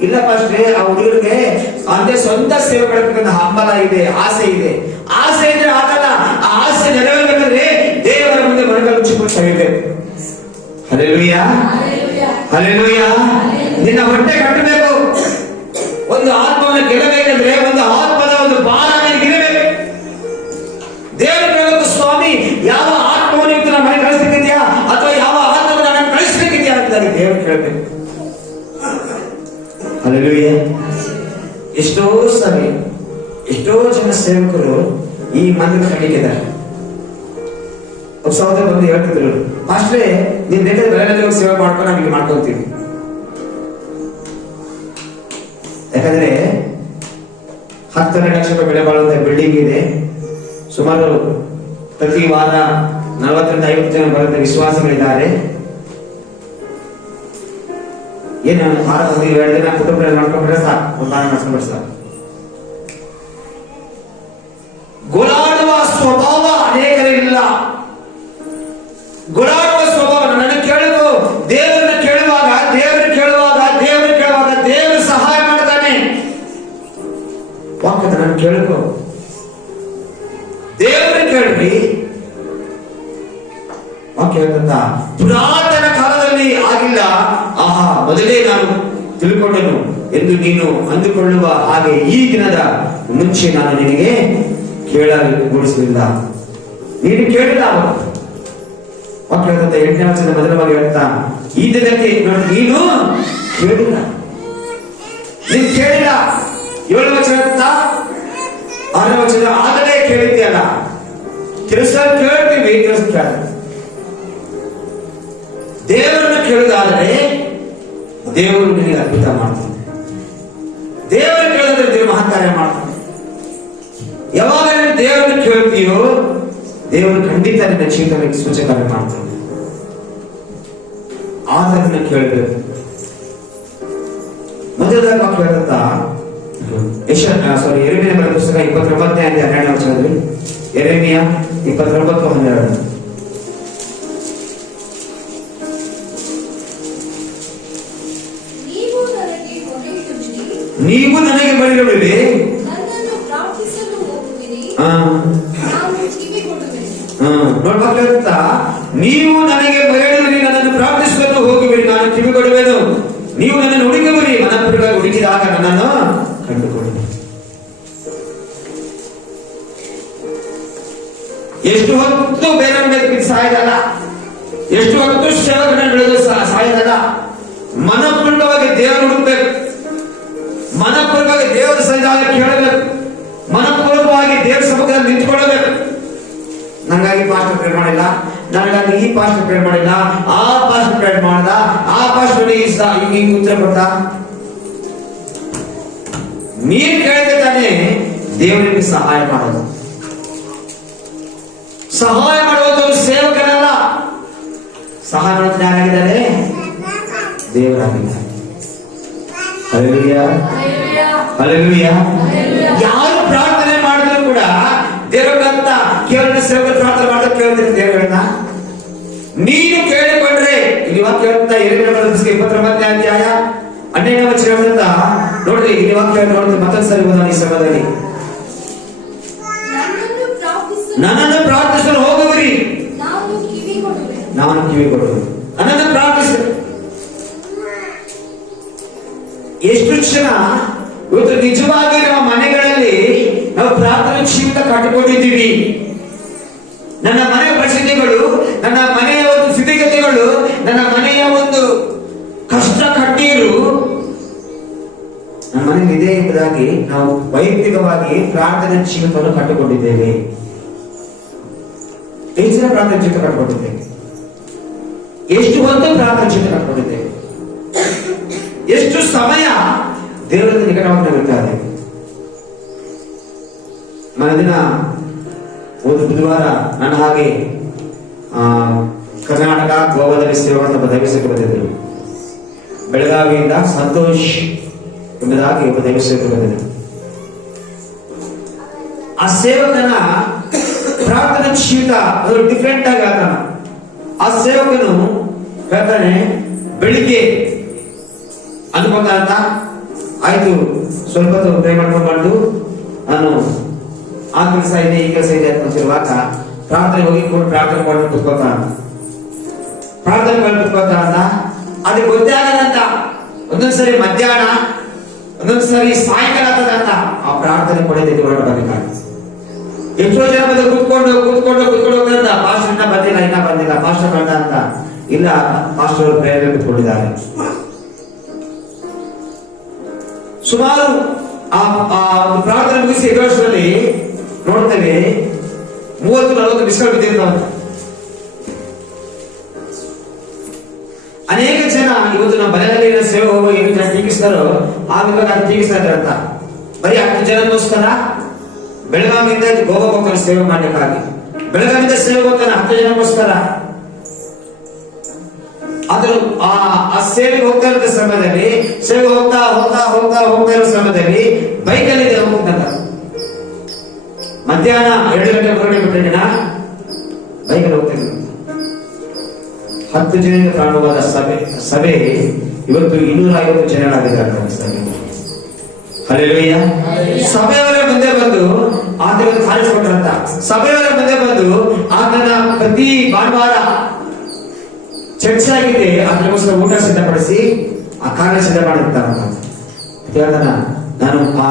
ಇಲ್ಲ ಫಸ್ಟ್ ಆ ಹುಡುಗರಿಗೆ ಅಂದ್ರೆ ಸ್ವಂತ ಸೇವಕರ ಹಂಬಲ ಇದೆ, ಆಸೆ ಇದೆ. ಆಸೆ ಇದ್ರೆ ಆಗಲ್ಲ. ಆ ಆಸೆ ನೆರವೇರಬೇಕಂದ್ರೆ ದೇವರ ಮುಂದೆ ಮನಗಲು ಮುಚ್ಚಿಕೊಂಡು ಸವಿಬೇಕು. ಹಲ್ಲೆಲೂಯಾ. ಹಲ್ಲೆಲೂಯಾ. ನಿನ್ನ ಹೊಟ್ಟೆ ಕಟ್ಟಬೇಕು. ಒಂದು ಆತ್ಮವನ್ನು ಗೆಲ್ಲಬೇಕಂದ್ರೆ ಒಂದು ಆತ್ಮದ ಒಂದು ಭಾರ ಗಿರಬೇಕು. ದೇವರು ಹೇಳಬೇಕು, ಸ್ವಾಮಿ ಯಾವ ಆತ್ಮವನ್ನು ಇವತ್ತು ನಮ್ಮ ಮನೆ ಕಳಿಸ್ಲಿಕ್ಕಿದ್ಯಾ ಅಥವಾ ಯಾವ ಆತ್ಮವನ್ನು ನಾನು ಕಳಿಸ್ಲಿಕ್ಕಿದ್ಯಾ ಅಂತ ದೇವರು ಕೇಳಬೇಕು. ಹಲ್ಲೆಲೂಯಾ. ಎಷ್ಟೋ ಸರಿ ಎಷ್ಟೋ ಜನ ಸೇವಕರು ಈ ಮಂದಿರ ಕಲಿಕಿದ್ದಾರೆ. ಒಬ್ಬ ಸಹೋದರ ಬಂದು ಹೇಳ್ತಿದ್ರು, ಮಾಸ್ಟ್ರೇ ನೀನ್ ಬೇಕಾದ್ರೆ ಬೆಳೆಗಳಲ್ಲಿ ಹೋಗಿ ಸೇವೆ ಮಾಡ್ಕೊಂಡು ನಾವು ಇಲ್ಲಿ ಮಾಡ್ಕೊಂತೀವಿ. ಯಾಕಂದ್ರೆ 10 ಲಕ್ಷ ರೂಪಾಯಿ ಬೆಲೆ ಬಾಳುವಂತ ಬಿಲ್ಡಿಂಗ್ ಇದೆ. ಸುಮಾರು ಪ್ರತಿ ವಾರ 40ರಿಂದ 50 ಜನ ಬರುವಂತ ವಿಶ್ವಾಸಿಗಳಿದ್ದಾರೆ. ಏನು ವಾರ 2 ದಿನ ಕುಟುಂಬ ಮಾಡ್ಕೊಂಡ್ರೆ ಸಾಕು, ಒಂದು ವಾರ ಮಾಡ್ಕೊಂಡ್ರೆ ಸಾಕು. ಗೋಳಾಡುವ ಸ್ವಭಾವ ಅನೇಕರಿಲ್ಲ. ಗೋಳಾಡುವ ಸ್ವಭಾವ ನನ್ನನ್ನು ಕೇಳುವ ದೇವರನ್ನ ಕೇಳುವಾಗ ದೇವರು ಸಹಾಯ ಮಾಡ್ತಾನೆ. ವಾಕ್ಯದ ನನ್ನ ಕೇಳುವ ದೇವರನ್ನ ಕೇಳ್ರಿ. ವಾಕ್ಯ ಹೇಳ್ತಂತ ಪುರಾತನ ಕಾಲದಲ್ಲಿ ಆಗಿಲ್ಲ, ಆಹಾ ಮೊದಲೇ ನಾನು ತಿಳ್ಕೊಂಡನು ಎಂದು ನೀನು ಅಂದುಕೊಳ್ಳುವ ಹಾಗೆ ಈ ದಿನದ ಮುಂಚೆ ನಾನು ನಿನಗೆ ಕೇಳಲಿಲ್ಲ. ನೀನು ಕೇಳಿಲ್ಲ. ವಾಕ್ಯ ಹೇಳ್ತಂತ 8ನೇ ವಚನ ಮೊದಲವಾಗಿ ಹೇಳ್ತಾ ಈ ದಿನಕ್ಕೆ ನೀನು ಕೇಳಿಲ್ಲ, ನೀನು ಕೇಳಿಲ್ಲ. 7ನೇ ವಚನ ಹೇಳ್ತಾ 6ನೇ ವಚನ ಆಗಲೇ ಕೇಳಿದ್ಯಲ್ಲ. ಕೆಲಸ ಕೇಳ್ತೀವಿ, ಕೆಲಸ ಕೇಳ ದೇವರನ್ನ ಕೇಳುವುದಾದರೆ ದೇವರು ನಿನಗೆ ಅದ್ಭುತ ಮಾಡ್ತಾನೆ. ದೇವರನ್ನ ಕೇಳಿದ್ರೆ ದೇವರು ಮಹತ್ಕಾರ್ಯ ಮಾಡ್ತಾನೆ. ಯಾವಾಗ ನೀನು ದೇವರನ್ನ ಕೇಳ್ತೀಯೋ ದೇವರು ಖಂಡಿತ ನಿನ್ನ ಜೀವಿತಕ್ಕೆ ಸೂಚಕವಾಗಿ ಮಾಡ್ತಾನೆ. ಆತನನ್ನ ಕೇಳಬೇಕು. ಮೊದಲದಾಗ ವಾಕ್ಯ ಹೇಳ್ತ ಯೆರೆಮೀಯನ ಬರೆದ ಪುಸ್ತಕ 29ನೇ ಅಧ್ಯಾಯ 12ನೇ ವಚನದಲ್ಲಿ, ಯೆರೆಮೀಯ 29:12. ನೀವು ನನಗೆ ಬಳಿರುವಿರಿ, ನನ್ನನ್ನು ಪ್ರಾರ್ಥಿಸಲು ಹೋಗುವಿರಿ, ನೋಡ್ಬೇಕಂತ ನೀವು ನನಗೆ ಬಯಲಿರುವಿರಿ, ನನ್ನನ್ನು ಪ್ರಾರ್ಥಿಸಲು ಹೋಗುವಿರಿ, ನಾನು ಕಿವಿಗೊಡುವೆನು. ನೀವು ನನ್ನನ್ನು ಹುಡುಕುವಿರಿ, ಮನಪೂರ್ವಕವಾಗಿ ಹುಡುಕಿದಾಗ ನನ್ನನ್ನು ಕಂಡುಕೊಳ್ಳುವೆ. ಎಷ್ಟು ಹೊತ್ತು ಬೇರೆ ಬಿದ್ದು ಸಾಯದಲ್ಲ, ಎಷ್ಟು ಹೊತ್ತು ಸೇವಕರನ್ನು ಬೆಳೆದು ಸಾಯದಲ್ಲ. ಮನಪೂರ್ವಕವಾಗಿ ದೇವರು ಹುಡುಕ್ಬೇಕು, ಮನಪೂರ್ವಕವಾಗಿ ದೇವರ ಸನ್ನಿಧಾನ ಕೇಳಬೇಕು, ಮನಪೂರ್ವಕವಾಗಿ ದೇವರ ಸಮ್ಮುಖದಲ್ಲಿ ನಿಂತ್ಕೊಳ್ಳಬೇಕು. ನನಗಾಗಿ ಪಾಸ್ಟರ್ ಪ್ರೇರ್ ಮಾಡಿಲ್ಲ, ನನಗಾಗಿ ಈ ಪಾಸ್ಟರ್ ಪ್ರೇರ್ ಮಾಡಿಲ್ಲ, ಆ ಪಾಸ್ಟರ್ ಪ್ರೇರ್ ಮಾಡ್ದ, ಆ ಪಾಸ್ಟರ್ ಈಗ ಉತ್ತರ ಕೊಟ್ಟ. ನೀನ್ ಕೇಳಿದ್ರೆ ತಾನೇ ದೇವರಿಗೆ ಸಹಾಯ ಮಾಡೋದು. ಸಹಾಯ ಮಾಡುವಂತವ್ರು ಸೇವಕನಲ್ಲ, ಸಹಾಯ ಮಾಡೋದು ಯಾರಾಗಿದ್ದಾರೆ? ದೇವರಾಗಿದ್ದಾರೆ. Hallelujah, hallelujah. ಯಾರು ಪ್ರಾರ್ಥನೆ ಮಾಡಿದ್ರು ಕೂಡ ದೇವರಂತ ಕೇಳಿದ ಸೇವಕರು ಪ್ರಾರ್ಥನೆ ಮಾಡಿದ್ರೆ ಕೇಳ್ತಾರೆ ದೇವರನ್ನ. ನೀನು ಕೇಳಿಕೊಂಡ್ರೆ ಇಲ್ಲಿ ವಾಕ್ಯ ಹೇಳ್ತಾ ಯೆರೆಮೀಯನ ಬರೆದ ಪುಸ್ತಕ 29ನೇ ಅಧ್ಯಾಯ 12ನೇ ವಚನ ಹೇಳ್ತಾ ನೋಡ್ರಿ, ಇಲ್ಲಿ ವಾಕ್ಯ ನೋಡಿದ್ರೆ ಮತ್ತೊಂದು ಸರಿ ಓದೋಣ ಈ ಸಮಯದಲ್ಲಿ. ನನ್ನನ್ನು ಪ್ರಾರ್ಥಿಸಲು ಹೋಗುವಿರಿ, ನಾನು ಕಿವಿ ಕೊಡುವೆ. ನನ್ನನ್ನು ಪ್ರಾರ್ಥಿಸಲು ಎಷ್ಟು ಜನ ಇವತ್ತು ನಿಜವಾಗಿ ನಮ್ಮ ಮನೆಗಳಲ್ಲಿ ನಾವು ಪ್ರಾರ್ಥನಾ ಜೀವಿತ ಕಟ್ಟಿಕೊಂಡಿದ್ದೀವಿ. ನನ್ನ ಮನೆಯ ಪರಿಸ್ಥಿತಿಗಳು, ನನ್ನ ಮನೆಯ ಒಂದು ಸ್ಥಿತಿಗತಿಗಳು, ನನ್ನ ಮನೆಯ ಒಂದು ಕಷ್ಟ ಕಣ್ಣೀರು ನಮ್ಮ ಮನೆಯಲ್ಲಿ ಇದೆ ಎಂಬುದಾಗಿ ನಾವು ವೈಯಕ್ತಿಕವಾಗಿ ಪ್ರಾರ್ಥನಾ ಜೀವಿತವನ್ನು ಕಟ್ಟಿಕೊಂಡಿದ್ದೇವೆ. ಎಷ್ಟು ಜನ ಪ್ರಾರ್ಥನಾ ಜೀವಿತ ಕಟ್ಟಿಕೊಂಡಿದ್ದೇವೆ? ಎಷ್ಟು ಹೊತ್ತು ಪ್ರಾರ್ಥನಾ ಜೀವಿತ ಕಟ್ಟಿಕೊಂಡಿದ್ದೇವೆ? ಎಷ್ಟು ಸಮಯ ದೇವರ ನಿಕಟವಾಗಿ ನಾವು ಇರ್ತಾರೆ? ಮರುದಿನ ಒಂದು ಬುಧವಾರ ನನ್ನ ಹಾಗೆ ಕರ್ನಾಟಕ ಗೋವಾದಲ್ಲಿ ಸೇವೆ ಒಬ್ಬ ದೈವಸೇವಕರು ಬಂದಿದ್ದರು. ಬೆಳಗಾವಿಯಿಂದ ಸಂತೋಷ್ ಎಂಬುದಾಗಿ ಒಬ್ಬ ದೈವಸೇವಕರು ಬಂದಿದ್ದರು. ಆ ಸೇವಕನ ಪ್ರಾರ್ಥನಾ ಜೀವಿತ ಅದು ಡಿಫ್ರೆಂಟ್ ಆಗಿ ಆತ. ಆ ಸೇವಕನು ಹೇಳ್ತಾನೆ, ಬೆಳಿಗ್ಗೆ ಅಂದ್ಕೊಂಡ ಆಯ್ತು ಸ್ವಲ್ಪ ಪ್ರೇ ಮಾಡ್ಕೊಂಡು ನಾನು ಆ ಕೆಲಸ ಇದೆ ಈ ಕೆಲಸ ಇದೆ ಅಂತ ಪ್ರಾರ್ಥನೆ ಹೋಗಿ ಪ್ರಾರ್ಥನೆ ಮಾಡಿ ಕುತ್ಕೋತ ಪ್ರಾರ್ಥನೆ ಮಾಡಿ ಕುತ್ಕೋತ ಅಂತ ಅದಕ್ಕೆ ಗೊತ್ತೇ ಆಗದಂತ. ಒಂದೊಂದ್ಸರಿ ಮಧ್ಯಾಹ್ನ, ಒಂದೊಂದ್ಸರಿ ಸಾಯಂಕಾಲ ಆಗ್ತದಂತ ಆ ಪ್ರಾರ್ಥನೆ ಕೊಡೋದಕ್ಕೆ ಹೊರಡಬೇಕಾಗುತ್ತೆ. ಎಷ್ಟೋ ಜನ ಬಂದು ಕೂತ್ಕೊಂಡು ಹೋಗ್ತಾರಂತ, ಪಾಸ್ಟರ್ ಇನ್ನ ಬಂದಿಲ್ಲ ಪಾಸ್ಟರ್ ಬಂದ ಅಂತ. ಇಲ್ಲ, ಪಾಸ್ಟರ್ ಅವರು ಪ್ರೇರಣೆ ಕೂತ್ಕೊಂಡಿದ್ದಾರೆ. ಸುಮಾರು ಆ ಪ್ರಾರ್ಥನೆ ಮುಗಿಸಿ 2 ವರ್ಷದಲ್ಲಿ ನೋಡ್ತೇವೆ 30-40 ಬಿಸಿಲು ಬಿದ್ದಿರ್ತಾವಂತ. ಅನೇಕ ಜನ ಇವತ್ತು ನಾವು ಮನೆಯಲ್ಲಿ ಸೇವೆ ಹೋಗುವ ಏನು ಜನ ಟೀಕಿಸ್ತಾರೋ ಆ ವಿಭಾಗ ಅದು ಟೀಕಿಸ್ತಾ ಇದ್ದಾರಂತ. ಬರೀ 10 ಜನಕ್ಕೋಸ್ಕರ ಬೆಳಗಾವಿಯಿಂದ ಗೋವಾ ಹೋಗ್ತಾನೆ ಸೇವೆ ಮಾಡ್ಲಿಕ್ಕಾಗಿ, ಬೆಳಗಾವಿಯಿಂದ ಸೇವೆ ಹೋಗ್ತಾನೆ 10 ಜನಕ್ಕೋಸ್ಕರ. ಆದ್ರೂ ಆ ಸೇವೆಗೆ ಹೋಗ್ತಾ ಇರೋ ಸಮಯದಲ್ಲಿ, ಸೇವೆ ಹೋಗ್ತಾ ಇರೋ ಸಮಯದಲ್ಲಿ ಬೈಕಲ್ಲಿ ಹೋಗ್ತಂತ. ಮಧ್ಯಾಹ್ನ 2 ಗಂಟೆ ಹೊರಗಡೆ ಬಿಟ್ಟಿನ ಬೈಕಲ್ಲಿ ಹೋಗ್ತಾ ಇದ್ರು. 10 ಜನರಿಗೆ ಕಾಣುವಾದ ಸಭೆ ಇವತ್ತು 250 ಜನರಾಗಿದ್ದಾರೆ ಸಭೆ. ಹಲ್ಲೆಲೂಯಾ. ಸಭೆಯವರ ಮುಂದೆ ಬಂದು ಆತನಿಗೆ ಕಾಣಿಸ್ಕೊಂಡ್ರಂತ. ಸಭೆಯವರ ಮುಂದೆ ಬಂದು ಆತನ ಪ್ರತಿ ಭಾನುವಾರ ಚರ್ಚೆ ಆಗಿದೆ, ಅದಕ್ಕೋಸ್ಕರ ಊಟ ಸಿದ್ಧಪಡಿಸಿ ಆ ಕಾರ್ಯ ಸಿದ್ಧ ಮಾಡಿರ್ತಾರಂತ. ಹೇಳ್ತಾನ, ನಾನು ಆ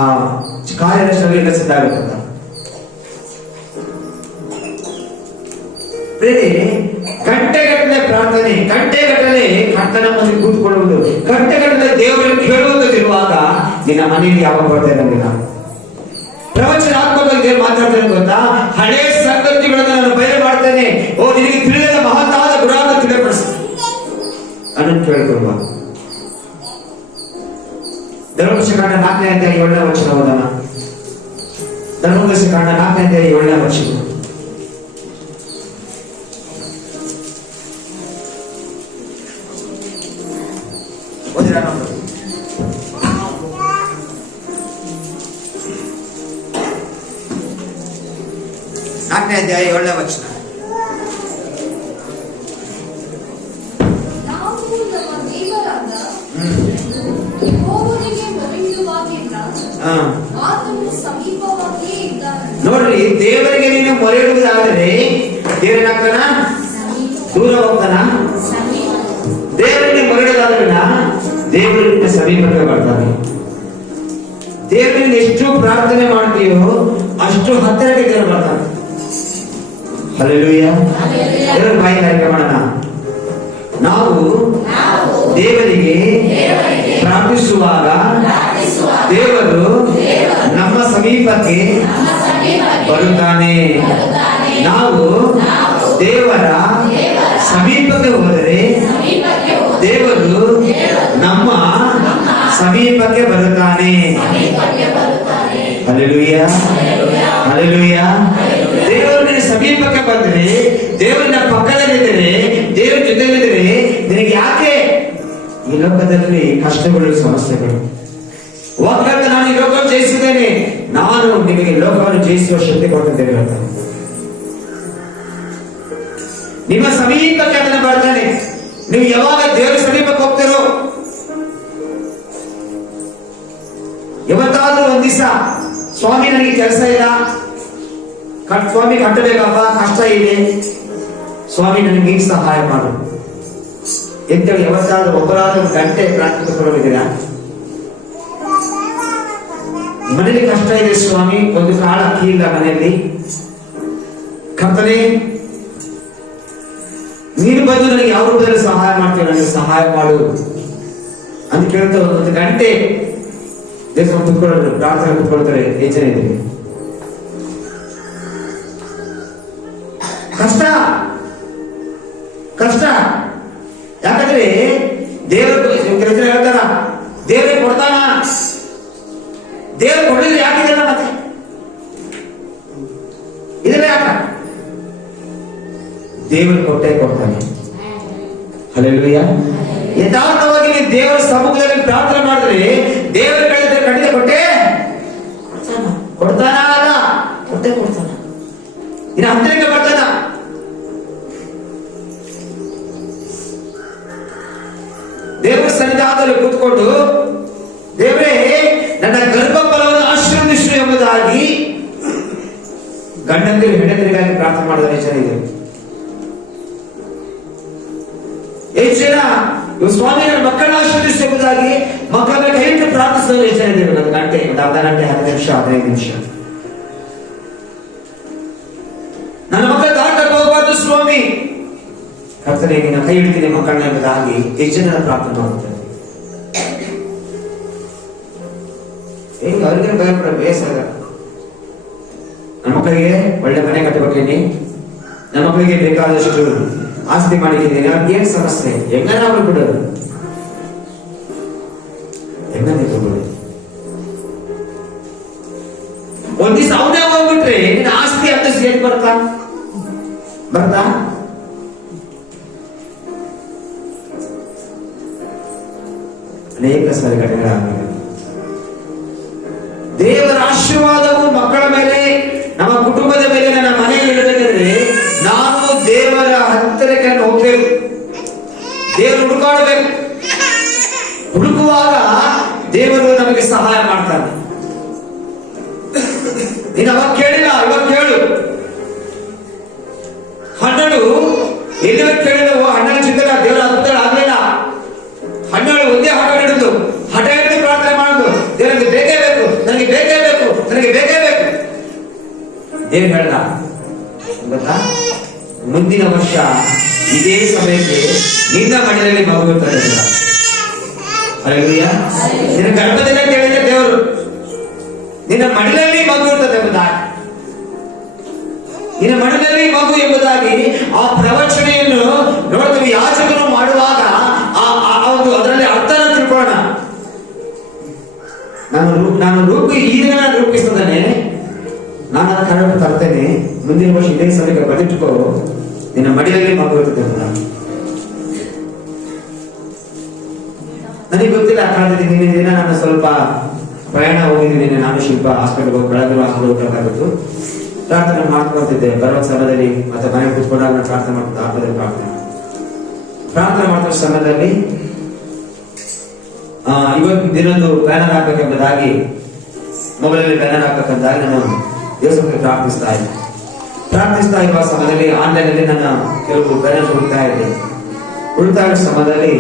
ಕಾರ್ಯದರ್ಶನ ಸಿದ್ಧ ಆಗುತ್ತಂತ. ಗಂಟೆಗಟ್ಟಲೆ ಪ್ರಾರ್ಥನೆ, ಗಂಟೆಗಟ್ಟಲೆ ಕರ್ತನ ಮುಂದೆ ಕೂತ್ಕೊಳ್ಳುವುದು, ಗಂಟೆಗಟ್ಟಲೆ ದೇವರನ್ನು ಕೇಳುವುದಿರುವಾಗ ನಿನ್ನ ಮನೆಯಲ್ಲಿ ಯಾವಾಗ ಬರ್ತಾ ಇರೋದಿಲ್ಲ. ಪ್ರವಚನಾತ್ಮಕವಾಗಿ ದೇವರು ಮಾತಾಡ್ತೇನೆ ಗೊತ್ತಾ? ಹಳೆ ಸಂಗತಿಗಳನ್ನು ನಾನು ಬಯಲು ಮಾಡ್ತೇನೆ, ಓ ನಿನಗೆ ತಿಳಿದ ಮಹತ್ತಾದ ಗುಣಾನ ತಿಳಿಪಡಿಸ್ತೀನಿ ಅನ್ನೋದು ಕೇಳ್ಕೊಳ್ವ. ಧರ್ಮೋಪದೇಶಕಾಂಡ 4ನೇ ಅಧ್ಯಾಯ 7ನೇ ವಚನ ಓದೋಣ. ಧರ್ಮೋಪದೇಶಕಾಂಡ 4ನೇ ಅಧ್ಯಾಯ 7ನೇ ವಚನ. ಓದಿರ ನೋಡಿ. ನಾಲ್ಕನೇ ಅಧ್ಯಾಯ 7ನೇ ವಚನ. ನಾವು ನಮ್ಮ ದೇವರಾದ ಯೆಹೋವನಿಗೆ ಮೊರೆಯಿಡುವಾಗಿಲ್ಲ, ಆತನು ಸಮೀಪವಾಗಿಯೇ ಇದ್ದಾನೆ. ನೋಡ್ರಿ, ದೇವರಿಗೆ ನೀನು ಮೊರೆಯಿಡುವುದಾದರೆ ದೇವರೇನಾಗ್ತಾನ? ದೂರ ಹೋಗ್ತಾನ? ದೇವರಿಗೆ ಮೊರೆಯಿಡುವುದಾದ್ರೆ ದೇವರು ನಿನ್ನ ಸಮೀಪಕ್ಕೆ ಬರ್ತಾನೆ. ದೇವರಿಗೆ ಎಷ್ಟು ಪ್ರಾರ್ಥನೆ ಮಾಡ್ತೀಯೋ ಅಷ್ಟು ಹತ್ತಿರಕ್ಕೆ ದೇವರು ಬರ್ತಾನೆ. ಹಲ್ಲೆಲೂಯಾ. ದೇವರ ಬಾಯಿ ಕಾರ್ಯ ಮಾಡೋಣ. ನಾವು ದೇವರಿಗೆ ಪ್ರಾರ್ಥಿಸುವಾಗ ದೇವರು ನಮ್ಮ ಸಮೀಪಕ್ಕೆ ಬರುತ್ತಾನೆ. ನಾವು ದೇವರ ಸಮೀಪಕ್ಕೆ ಹೋದರೆ ದೇವರು ನಮ್ಮ ಸಮೀಪಕ್ಕೆ ಬರುತ್ತಾನೆ. Hallelujah, hallelujah. ದೇವರ ಸಮೀಪಕ್ಕೆ ಬಂದರೆ, ದೇವರಿನ ಪಕ್ಕದಲ್ಲಿದ್ದರೆ, ದೇವರ ಜೊತೆಲಿದ್ದರೆ ನಿನಗೆ ಯಾಕೆ ಈ ಲೋಕದಲ್ಲಿ ಕಷ್ಟಗಳು, ಸಮಸ್ಯೆಗಳು? ವಾಗ್ದಾನ, ನಾನು ಈ ಲೋಕವನ್ನು ಜಯಿಸಿದ್ದೇನೆ, ನಾನು ನಿಮಗೆ ಲೋಕವನ್ನು ಜಯಿಸುವ ಶಕ್ತಿ ಕೊಟ್ಟಿದ್ದೇನೆ ಅಂತ. ನಿಮ್ಮ ಸಮೀಪಕ್ಕೆ ಅದನ್ನು ಬರ್ತಾನೆ. ನೀವು ಯಾವಾಗ ದೇವರ ಸಮೀಪಕ್ಕೆ ಹೋಗ್ತೀರೋ, ಯಾವತ್ತಾದ್ರೂ ಒಂದ್ ದಿವಸ ಸ್ವಾಮಿ ನನಗೆ ಕೆಲಸ ಇಲ್ಲ, ಸ್ವಾಮಿ ಕಟ್ಟಬೇಕಪ್ಪ, ಕಷ್ಟ ಇದೆ, ಸ್ವಾಮಿ ನನಗೆ ಈಗ ಸಹಾಯ ಮಾಡು ಎಂತೇಳಿ ಯಾವತ್ತಾದ್ರೂ ಒಬ್ಬರಾದ್ರೂ ಗಂಟೆ ಪ್ರಾರ್ಥಿಸಿಕೊಳ್ಳಿದ್ದೀರಾ? ಮನೇಲಿ ಕಷ್ಟ ಇದೆ ಸ್ವಾಮಿ, ಒಂದು ಕಾಳ ಅಕ್ಕಿ ಇಲ್ಲ ಮನೆಯಲ್ಲಿ, ಕರ್ತನೇ ನೀನು ಬಂದು ನನಗೆ ಯಾವ ರೂಪದಲ್ಲಿ ಸಹಾಯ ಮಾಡ್ತೀವಿ, ನನಗೆ ಸಹಾಯ ಮಾಡು ಅಂತ ಕೇಳ್ತಾ ಒಂದು ಗಂಟೆ ದೇವಸ್ಥಾನ ಕುತ್ಕೊಳ್ಳೋದು, ಪ್ರಾರ್ಥನೆ ಕುತ್ಕೊಳ್ತಾರೆ. ಯೋಚನೆ ಇದೆ, ಕಷ್ಟ ಕಷ್ಟ. ಯಾಕಂದ್ರೆ ದೇವರು ಕೆಲಸ ಹೇಳ್ತಾರ, ದೇವರೇ ಕೊಡ್ತಾನ, ದೇವರು ಕೊಡಲಿಲ್ಲ ಯಾಕಿದೆಲ್ಲ ಮತ್ತೆ ಇದೆಲ್ಲ ಯಾಕ? ದೇವರು ಕೊಟ್ಟೆ ಕೊಡ್ತಾನೆ. ಹಲ್ಲೆಲೂಯಾ. ಯಥಾರ್ಥವಾಗಿ ನೀವು ದೇವರ ಸಮ್ಮುಖದಲ್ಲಿ ಪ್ರಾರ್ಥನೆ ಮಾಡಿದ್ರೆ ದೇವರ ಕಡೆ ಖಂಡಿತ ಕೊಟ್ಟೆ ಕೊಡ್ತಾನ ಅಲ್ಲ, ಕೊಟ್ಟೆ ಕೊಡ್ತಾನ. ಇನ್ನು ಹತ್ತಿರಕ್ಕೆ ಬರ್ತಾನ. ದೇವರ ಸನ್ನಿಧಾನದಲ್ಲಿ ಕೂತ್ಕೊಂಡು, ದೇವರೇ ನನ್ನ ಗರ್ಭಫಲವನ್ನು ಆಶೀರ್ವದಿಸು ಎಂಬುದಾಗಿ ಗಂಡಂದಿರು ಹೆಂಡತಿರಿಗಾಗಿ ಪ್ರಾರ್ಥನೆ ಮಾಡಿದ ಜನ ಇದೆ. ಎಷ್ಟು ಜನ ಸ್ವಾಮಿ ನನ್ನ ಮಕ್ಕಳನ್ನ ಆಶೀರ್ವದಿಸು ಎಂಬುದಾಗಿ ಮಕ್ಕಳನ್ನ ಕೈ ಇಟ್ಟು ಪ್ರಾರ್ಥಿಸಿದವರು ಎಷ್ಟು ಜನ ಇದ್ದೇವೆ? ಒಂದು ಗಂಟೆ, ಒಂದು ಅರ್ಧ ಗಂಟೆ, 10 ನಿಮಿಷ, 15 ನಿಮಿಷ. ನನ್ನ ಮಕ್ಕಳ ದಾಟಕ್ಕೆ ಹೋಗಬಾರ್ದು ಸ್ವಾಮಿ, ಕರ್ತನೆ ನಿನ್ನ ಕೈ ಹಿಡಿತೀನಿ ಮಕ್ಕಳನ್ನ ಎಂಬುದಾಗಿ ಎಷ್ಟು ಜನ ಪ್ರಾರ್ಥನೆ ಮಾಡುತ್ತಾರೆ? ಅವ್ರಿಗೆ ಭಯಪಡ ಬೇಸರ. ನಮ್ಮ ಮಕ್ಕಳಿಗೆ ಒಳ್ಳೆ ಮನೆ ಕಟ್ಟಬೇಕೇನಿ, ನಮ್ಮ ಮಕ್ಕಳಿಗೆ ಬೇಕಾದಷ್ಟು ಆಸ್ತಿ ಮಾಡಿದ್ದೀನಿ, ಏನ್ ಸಮಸ್ಯೆ? ಹೆಂಗನ ಬಿಡು, ಹೆಂಗನೆ ತಗೊಳ್ಳಿ. ಒಂದ್ ದಿವಸ ಅವನೇ ಹೋಗ್ಬಿಟ್ರೆ ನಿನ್ನ ಆಸ್ತಿ ಅಂತಸ್ತು ಏನ್ ಬರ್ತಾ? ಅನೇಕ ಸಾರಿ ಘಟನೆಗಳಾಗಿವೆ. ದೇವರ ಆಶೀರ್ವಾದವು ಮಕ್ಕಳ ಮೇಲೆ, ನಮ್ಮ ಕುಟುಂಬದ ಮೇಲೆ, ನನ್ನ ಮನೆಯಲ್ಲಿ ಇರಬೇಕಾದ್ರೆ ನಾನು ದೇವರ ಹತ್ತಿರಕ್ಕೆ ಹೋಗ್ಬೇಕು, ದೇವರು ಹುಡುಕಾಡಬೇಕು. ಹುಡುಕುವಾಗ ದೇವರು ನಮಗೆ ಸಹಾಯ ಮಾಡ್ತಾನೆ. ನೀನು ಅವಾಗ ಕೇಳಿಲ್ಲ, ಇವಾಗ ಕೇಳು. ಹಣ್ಣಳು ಎಲ್ಲಿವ ಕೇಳಿದವು, ಹಣ್ಣಳ ಚಿಂತಕ ದೇವರ ಅದ್ಭುತ ಆಗ್ಲಿಲ್ಲ. ಹಣ್ಣಳು ಒಂದೇ ಹಠ ಹಿಡಿದು ಪ್ರಾರ್ಥನೆ ಮಾಡುದು, ದೇವರಿಗೆ ಬೇಕೇ ಬೇಕು, ನನಗೆ ಬೇಕೇ ಬೇಕು, ನನಗೆ ಬೇಕೇ ಬೇಕು. ದೇವ್ರು ಹೇಳ್ದ ಗೊತ್ತಾ, ಮುಂದಿನ ವರ್ಷ ಇದೇ ಸಮಯಕ್ಕೆ ನಿನ್ನ ಮನೆಯಲ್ಲಿ ಮಗು ಇರ್ತದೆ. ಹಲ್ಲೆಲೂಯಾ. ನಿನ್ನ ಗರ್ಭದಿಂದ ಕೇಳಿದ ದೇವರು ನಿನ್ನ ಮಡಿಲಲ್ಲಿ ಮಗು ಇರ್ತದೆ ಎಂಬುದಾಗಿ, ನಿನ್ನ ಮಡಿಲಲ್ಲಿ ಮಗು ಎಂಬುದಾಗಿ ಆ ಪ್ರವಚನೆಯನ್ನು ನೋಡ್ತೀವಿ. ಯಾಚಕನು ಮಾಡುವಾಗ ಅದರಲ್ಲಿ ಅರ್ಥನ ತಿಳ್ಕೊಳ್ಳೋಣ. ನಾನು ರೂಪಿಸ್ತದಾನೆ, ನಾನು ಅದನ್ನು ಕರೆದು ತರ್ತೇನೆ. ಮುಂದಿನ ವರ್ಷ ಇದೇ ಸಮಯಕ್ಕೆ ಬದಿಟ್ಕೋ, ನಿನ್ನ ಮಡಿಲಲ್ಲಿ ಮಗು ಇರ್ತದೆ ಎಂಬುದಾಗಿ. ನನಗೆ ಗೊತ್ತಿಲ್ಲ, ಕಳೆದ ದಿನ ನಾನು ಸ್ವಲ್ಪ ಪ್ರಯಾಣ ಹೋಗಿದ್ದೀನಿ. ನಾನು ಶಿಲ್ಪ ಹಾಸ್ಪಿಟಲ್ ಹೋಗಿ ಬೆಳಗ್ಗೆ ಹಾಸ್ಪಿಟಲ್ ಹೋಗಬೇಕಾಗಿತ್ತು. ಪ್ರಾರ್ಥನೆ ಮಾಡ್ಕೊಳ್ತಿದ್ದೆ ಬರುವ ಸಮಯದಲ್ಲಿ, ಮತ್ತೆ ಮನೆ ಕೂತ್ಕೊಂಡಾಗ ನಾನು ಪ್ರಾರ್ಥನೆ ಮಾಡ್ತಿದ್ದ ಸಮಯದಲ್ಲಿ ಇವತ್ತು ದಿನದ್ದು ಬ್ಯಾನರ್ ಹಾಕ್ಬೇಕೆಂಬುದಾಗಿ, ಮೊಬೈಲಲ್ಲಿ ಬ್ಯಾನರ್ ಹಾಕ್ಬೇಕಂತಾಗಿ ನಾನು ದೇವಸ್ಥಾನಕ್ಕೆ ಪ್ರಾರ್ಥಿಸ್ತಾ ಇರುವ ಸಮಯದಲ್ಲಿ ಆನ್ಲೈನ್ ಅಲ್ಲಿ ನಾನು ಕೆಲವು ಬ್ಯಾನರ್ ಹುಡುಕ್ತಾ ಇದ್ದೆ. ಇರೋ ಸಮಯದಲ್ಲಿ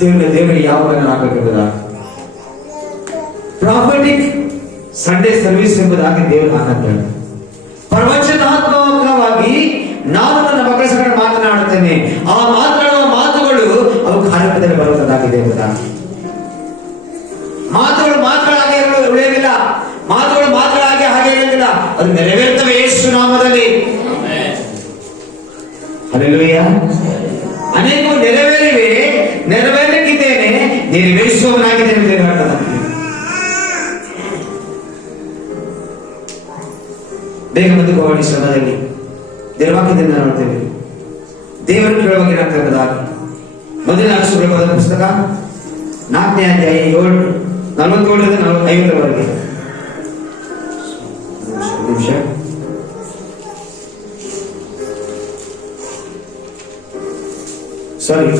ದೇವರಿಗೆ ಯಾವ ಬ್ಯಾನರ್ ಹಾಕಬೇಕೆಂಬುದಾಗಿ, ಪ್ರಾಫಿಟಿಕ್ ಸಂಡೇ ಸರ್ವಿಸ್ ಎಂಬುದಾಗಿ ದೇವರು ಹಾಕಂತಾರೆ. ಪ್ರವಚನಾತ್ಮಕವಾಗಿ ನಾನು ನನ್ನ ಮಕ್ಕಳ ಸಂಗಡ ಮಾತನಾಡುತ್ತೇನೆ. ಆ ಮಾತನಾಡುವ ಮಾತುಗಳು ಅವು ಕಾರ್ಯದಲ್ಲಿ ಬರುವುದಾಗಿದೆ ಎಂಬುದಾಗಿ. ಮಾತುಗಳು ಮಾತುಗಳಾಗಿ ಉಳಿಯೋದಿಲ್ಲ, ಮಾತುಗಳು ಮಾತುಗಳಾಗಿ ಹಾಗೆ ಇರೋದಿಲ್ಲ, ಅದು ನೆರವೇರ್ತವೆ ಯೇಸು ನಾಮದಲ್ಲಿ. ಹಲ್ಲೆಲೂಯಾ. ಅನೇಕವು ನೆರವೇರಿವೆ, ನೆರವೇರಲಿಕ್ಕಿದ್ದೇನೆ, ನೆರವೇರಿಸುವವನಾಗಿದ್ದೇನೆ ಅಂತ ಹೇಳ್ತಾರೆ. ಬೇಗ ಮುಂದಕ್ಕೆ ಹೋಗಿ ಶ್ರಮದಲ್ಲಿ ದೇವಾಕ್ಯದಿಂದ ನೋಡ್ತೇವೆ. ದೇವರು ಕೇಳುವಾಗ ಏನಾಗ್ತದಾಗಿ ಮೊದಲಿನ ಅಕ್ಷರಗಳ ಬರೆದ ಪುಸ್ತಕ 4ನೇ ಅಧ್ಯಾಯ 47ರಿಂದ 50ರವರೆಗೆ. ನಿಮಿಷ.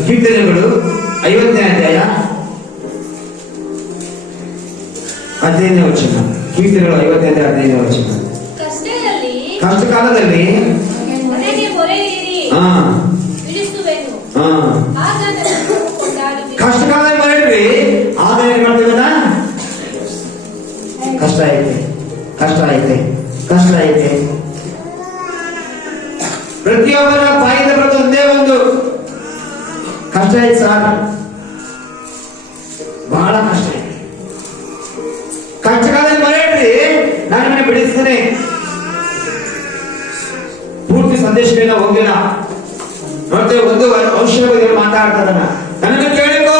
ಕೀರ್ತನೆಗಳು 50ನೇ ಅಧ್ಯಾಯ 15ನೇ ವಚನ. ಕೀರ್ತನೆಗಳು 50ನೇ ಅಧ್ಯಾಯ 15ನೇ ವಚನ. ಕಷ್ಟ ಕಾಲದಲ್ಲಿ ಕಷ್ಟ ಕಾಲದಲ್ಲಿ ಮಾಡಿದ್ರಿ, ಆಗ ಏನ್ ಮಾಡ್ತೀವಲ್ಲ, ಕಷ್ಟ ಐತೆ. ಪ್ರತಿಯೊಬ್ಬರ ಬಾಯಿಂದ ಬರೋದು ಒಂದೇ ಒಂದು, ಕಷ್ಟ ಐತೆ ಸಾರ್, ಬಹಳ ಕಷ್ಟ ಐತೆ. ಕಷ್ಟ ಕಾಲದಲ್ಲಿ ಮಾಡಿದ್ರಿ, ನಾನು ನಿಮ್ಮನ್ನ ಬಿಡಿಸ್ತೇನೆ. ಪೂರ್ತಿ ಸಂದೇಶಗಳನ್ನ ಹೋಗಿಲ್ಲ, ನೋಡ್ತೇವೆ ಒಂದು ಔಷಧ ಬಗ್ಗೆ ಮಾತಾಡ್ತಾರ. ನನ್ನನ್ನು ಕೇಳಿಕೋ,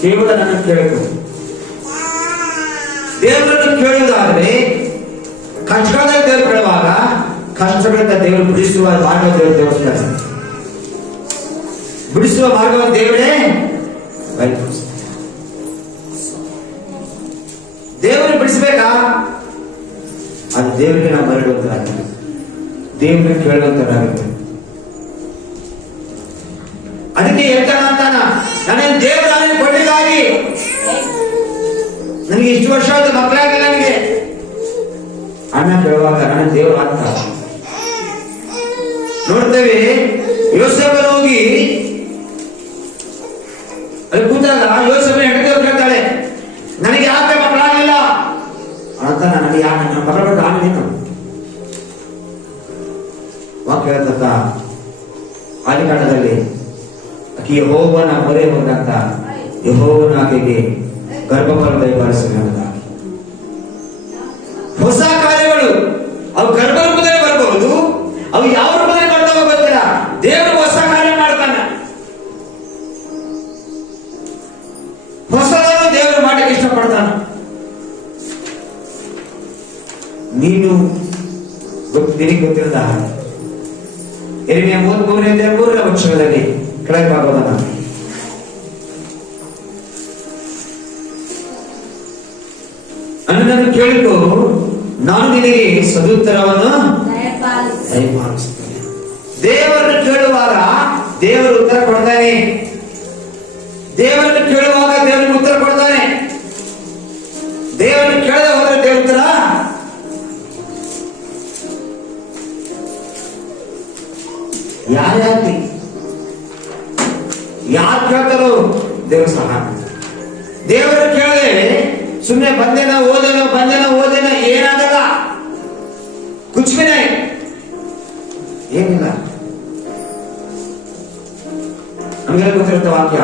ಕೇವಲ ನನ್ನನ್ನು ಕೇಳಿಕೋ. ದೇವರನ್ನು ಕೇಳುವುದಾದ್ರೆ ಕಷ್ಟಗಳಲ್ಲಿ ದೇವರು ಕೇಳುವಾಗ ಕಷ್ಟಗಳಿಂದ ದೇವರು ಬಿಡಿಸುವ ಮಾರ್ಗ ದೇವರು ತೋರಿಸ್ತಾರೆ. ಬಿಡಿಸುವ ಮಾರ್ಗವನ್ನು ದೇವರೇ ದೇವರು ಬಿಡಿಸ್ಬೇಕಾ? ಅದು ದೇವರಿಗೆ ನಾವು ಮರಳುವಂತರಾಗಿದೆ, ದೇವರಿಗೆ ಕೇಳುವಂತರಾಗಿದೆ. ಅದಕ್ಕೆ ಹೇಳ್ತಾನ ಅಂತಾನ, ನನಗೆ ದೇವರ ಕೊಡ್ಲಿಕ್ಕಾಗಿ ನನಗೆ ಇಷ್ಟು ವರ್ಷ ಆಯ್ತು, ಮಕ್ಕಳಾಗಿಲ್ಲ ನನಗೆ. ಅಣ್ಣ ಕೇಳುವಾಗ ನನ್ನ ದೇವರು ಆಗ್ತ ನೋಡ್ತೇವೆ. ಯೋಸೇಫನು ಹೋಗಿ ಅಲ್ಲಿ ಕೂತಾಗ ಯೋಸೇಫನ ಹೆಂಡತಿಯವರು ಕೇಳ್ತಾಳೆ, ನನಗೆ ಯಾಕೆ ಮಕ್ಕಳಾಗಲಿಲ್ಲ ಅಂತ. ನನಗೆ ಯಾಕೆ ನನ್ನ ಮಕ್ಕಳ ಬಗ್ಗೆ ಆಗಲಿಲ್ಲ ವಾಕ್ಯ ಹೇಳ್ತಕ್ಕ ಆದಿಕಾಂಡದಲ್ಲಿ ಆಕೆ ಯೆಹೋವನ ಮೊರೆ ಹೋದಂತ ಯೆಹೋವನ ಆಕೆಗೆ ಗರ್ಭಫಲ ದಯಪಾಲಿಸಿದ. ಹೊಸ ಕಾರ್ಯಗಳು ಅವು ಗರ್ಭರೂಪದಲ್ಲಿ ಬರಬಹುದು, ಅವು ಯಾವ ರೂಪದಲ್ಲಿ ಬರ್ತಾವ ಗೊತ್ತಿಲ್ಲ. ದೇವರು ಹೊಸ ಕಾರ್ಯ ಮಾಡ್ತಾನೆ. ಹೊಸದನ್ನು ದೇವರು ಮಾಡಲಿಕ್ಕೆ ಇಷ್ಟಪಡ್ತಾನೆ. ನೀನು ನಿನಗೆ ಗೊತ್ತಿರದ ಯೆರೆಮೀಯ 33ನೇ ವಚನದಲ್ಲಿ ಕೆಳಗೆ ಭಾಗವನ್ನ ನನ್ನನ್ನು ಕೇಳಿಕೊ, ನಾನು ನಿನಗೆ ಸದುತ್ತರವನ್ನು ದಯಪಾಲಿಸುತ್ತೇನೆ. ದೇವರನ್ನು ಕೇಳುವಾಗ ದೇವರು ಉತ್ತರ ಕೊಡ್ತಾನೆ. ದೇವರನ್ನು ಕೇಳುವಾಗ ದೇವರಿಗೆ ಉತ್ತರ ಕೊಡ್ತಾನೆ. ದೇವರನ್ನು ಕೇಳದೆ ಹೋದ್ರೆ ದೇವ್ರ ಉತ್ತರ ಯಾರ್ಯಾಗ್ಲಿ ಯಾರು ಕೇಳ್ತಾರೋ ದೇವರು ಸಹ. ದೇವರನ್ನು ಕೇಳದೆ ಸುಮ್ಮನೆ ಬಂದೇನ ಓದೇನ ಏನಾಗಲ್ಲ. ಕುಚ್ಬಿನ ಏನಿಲ್ಲ. ನಮಗೆಲ್ಲ ಗೊತ್ತಿರುತ್ತೆ ವಾಕ್ಯ.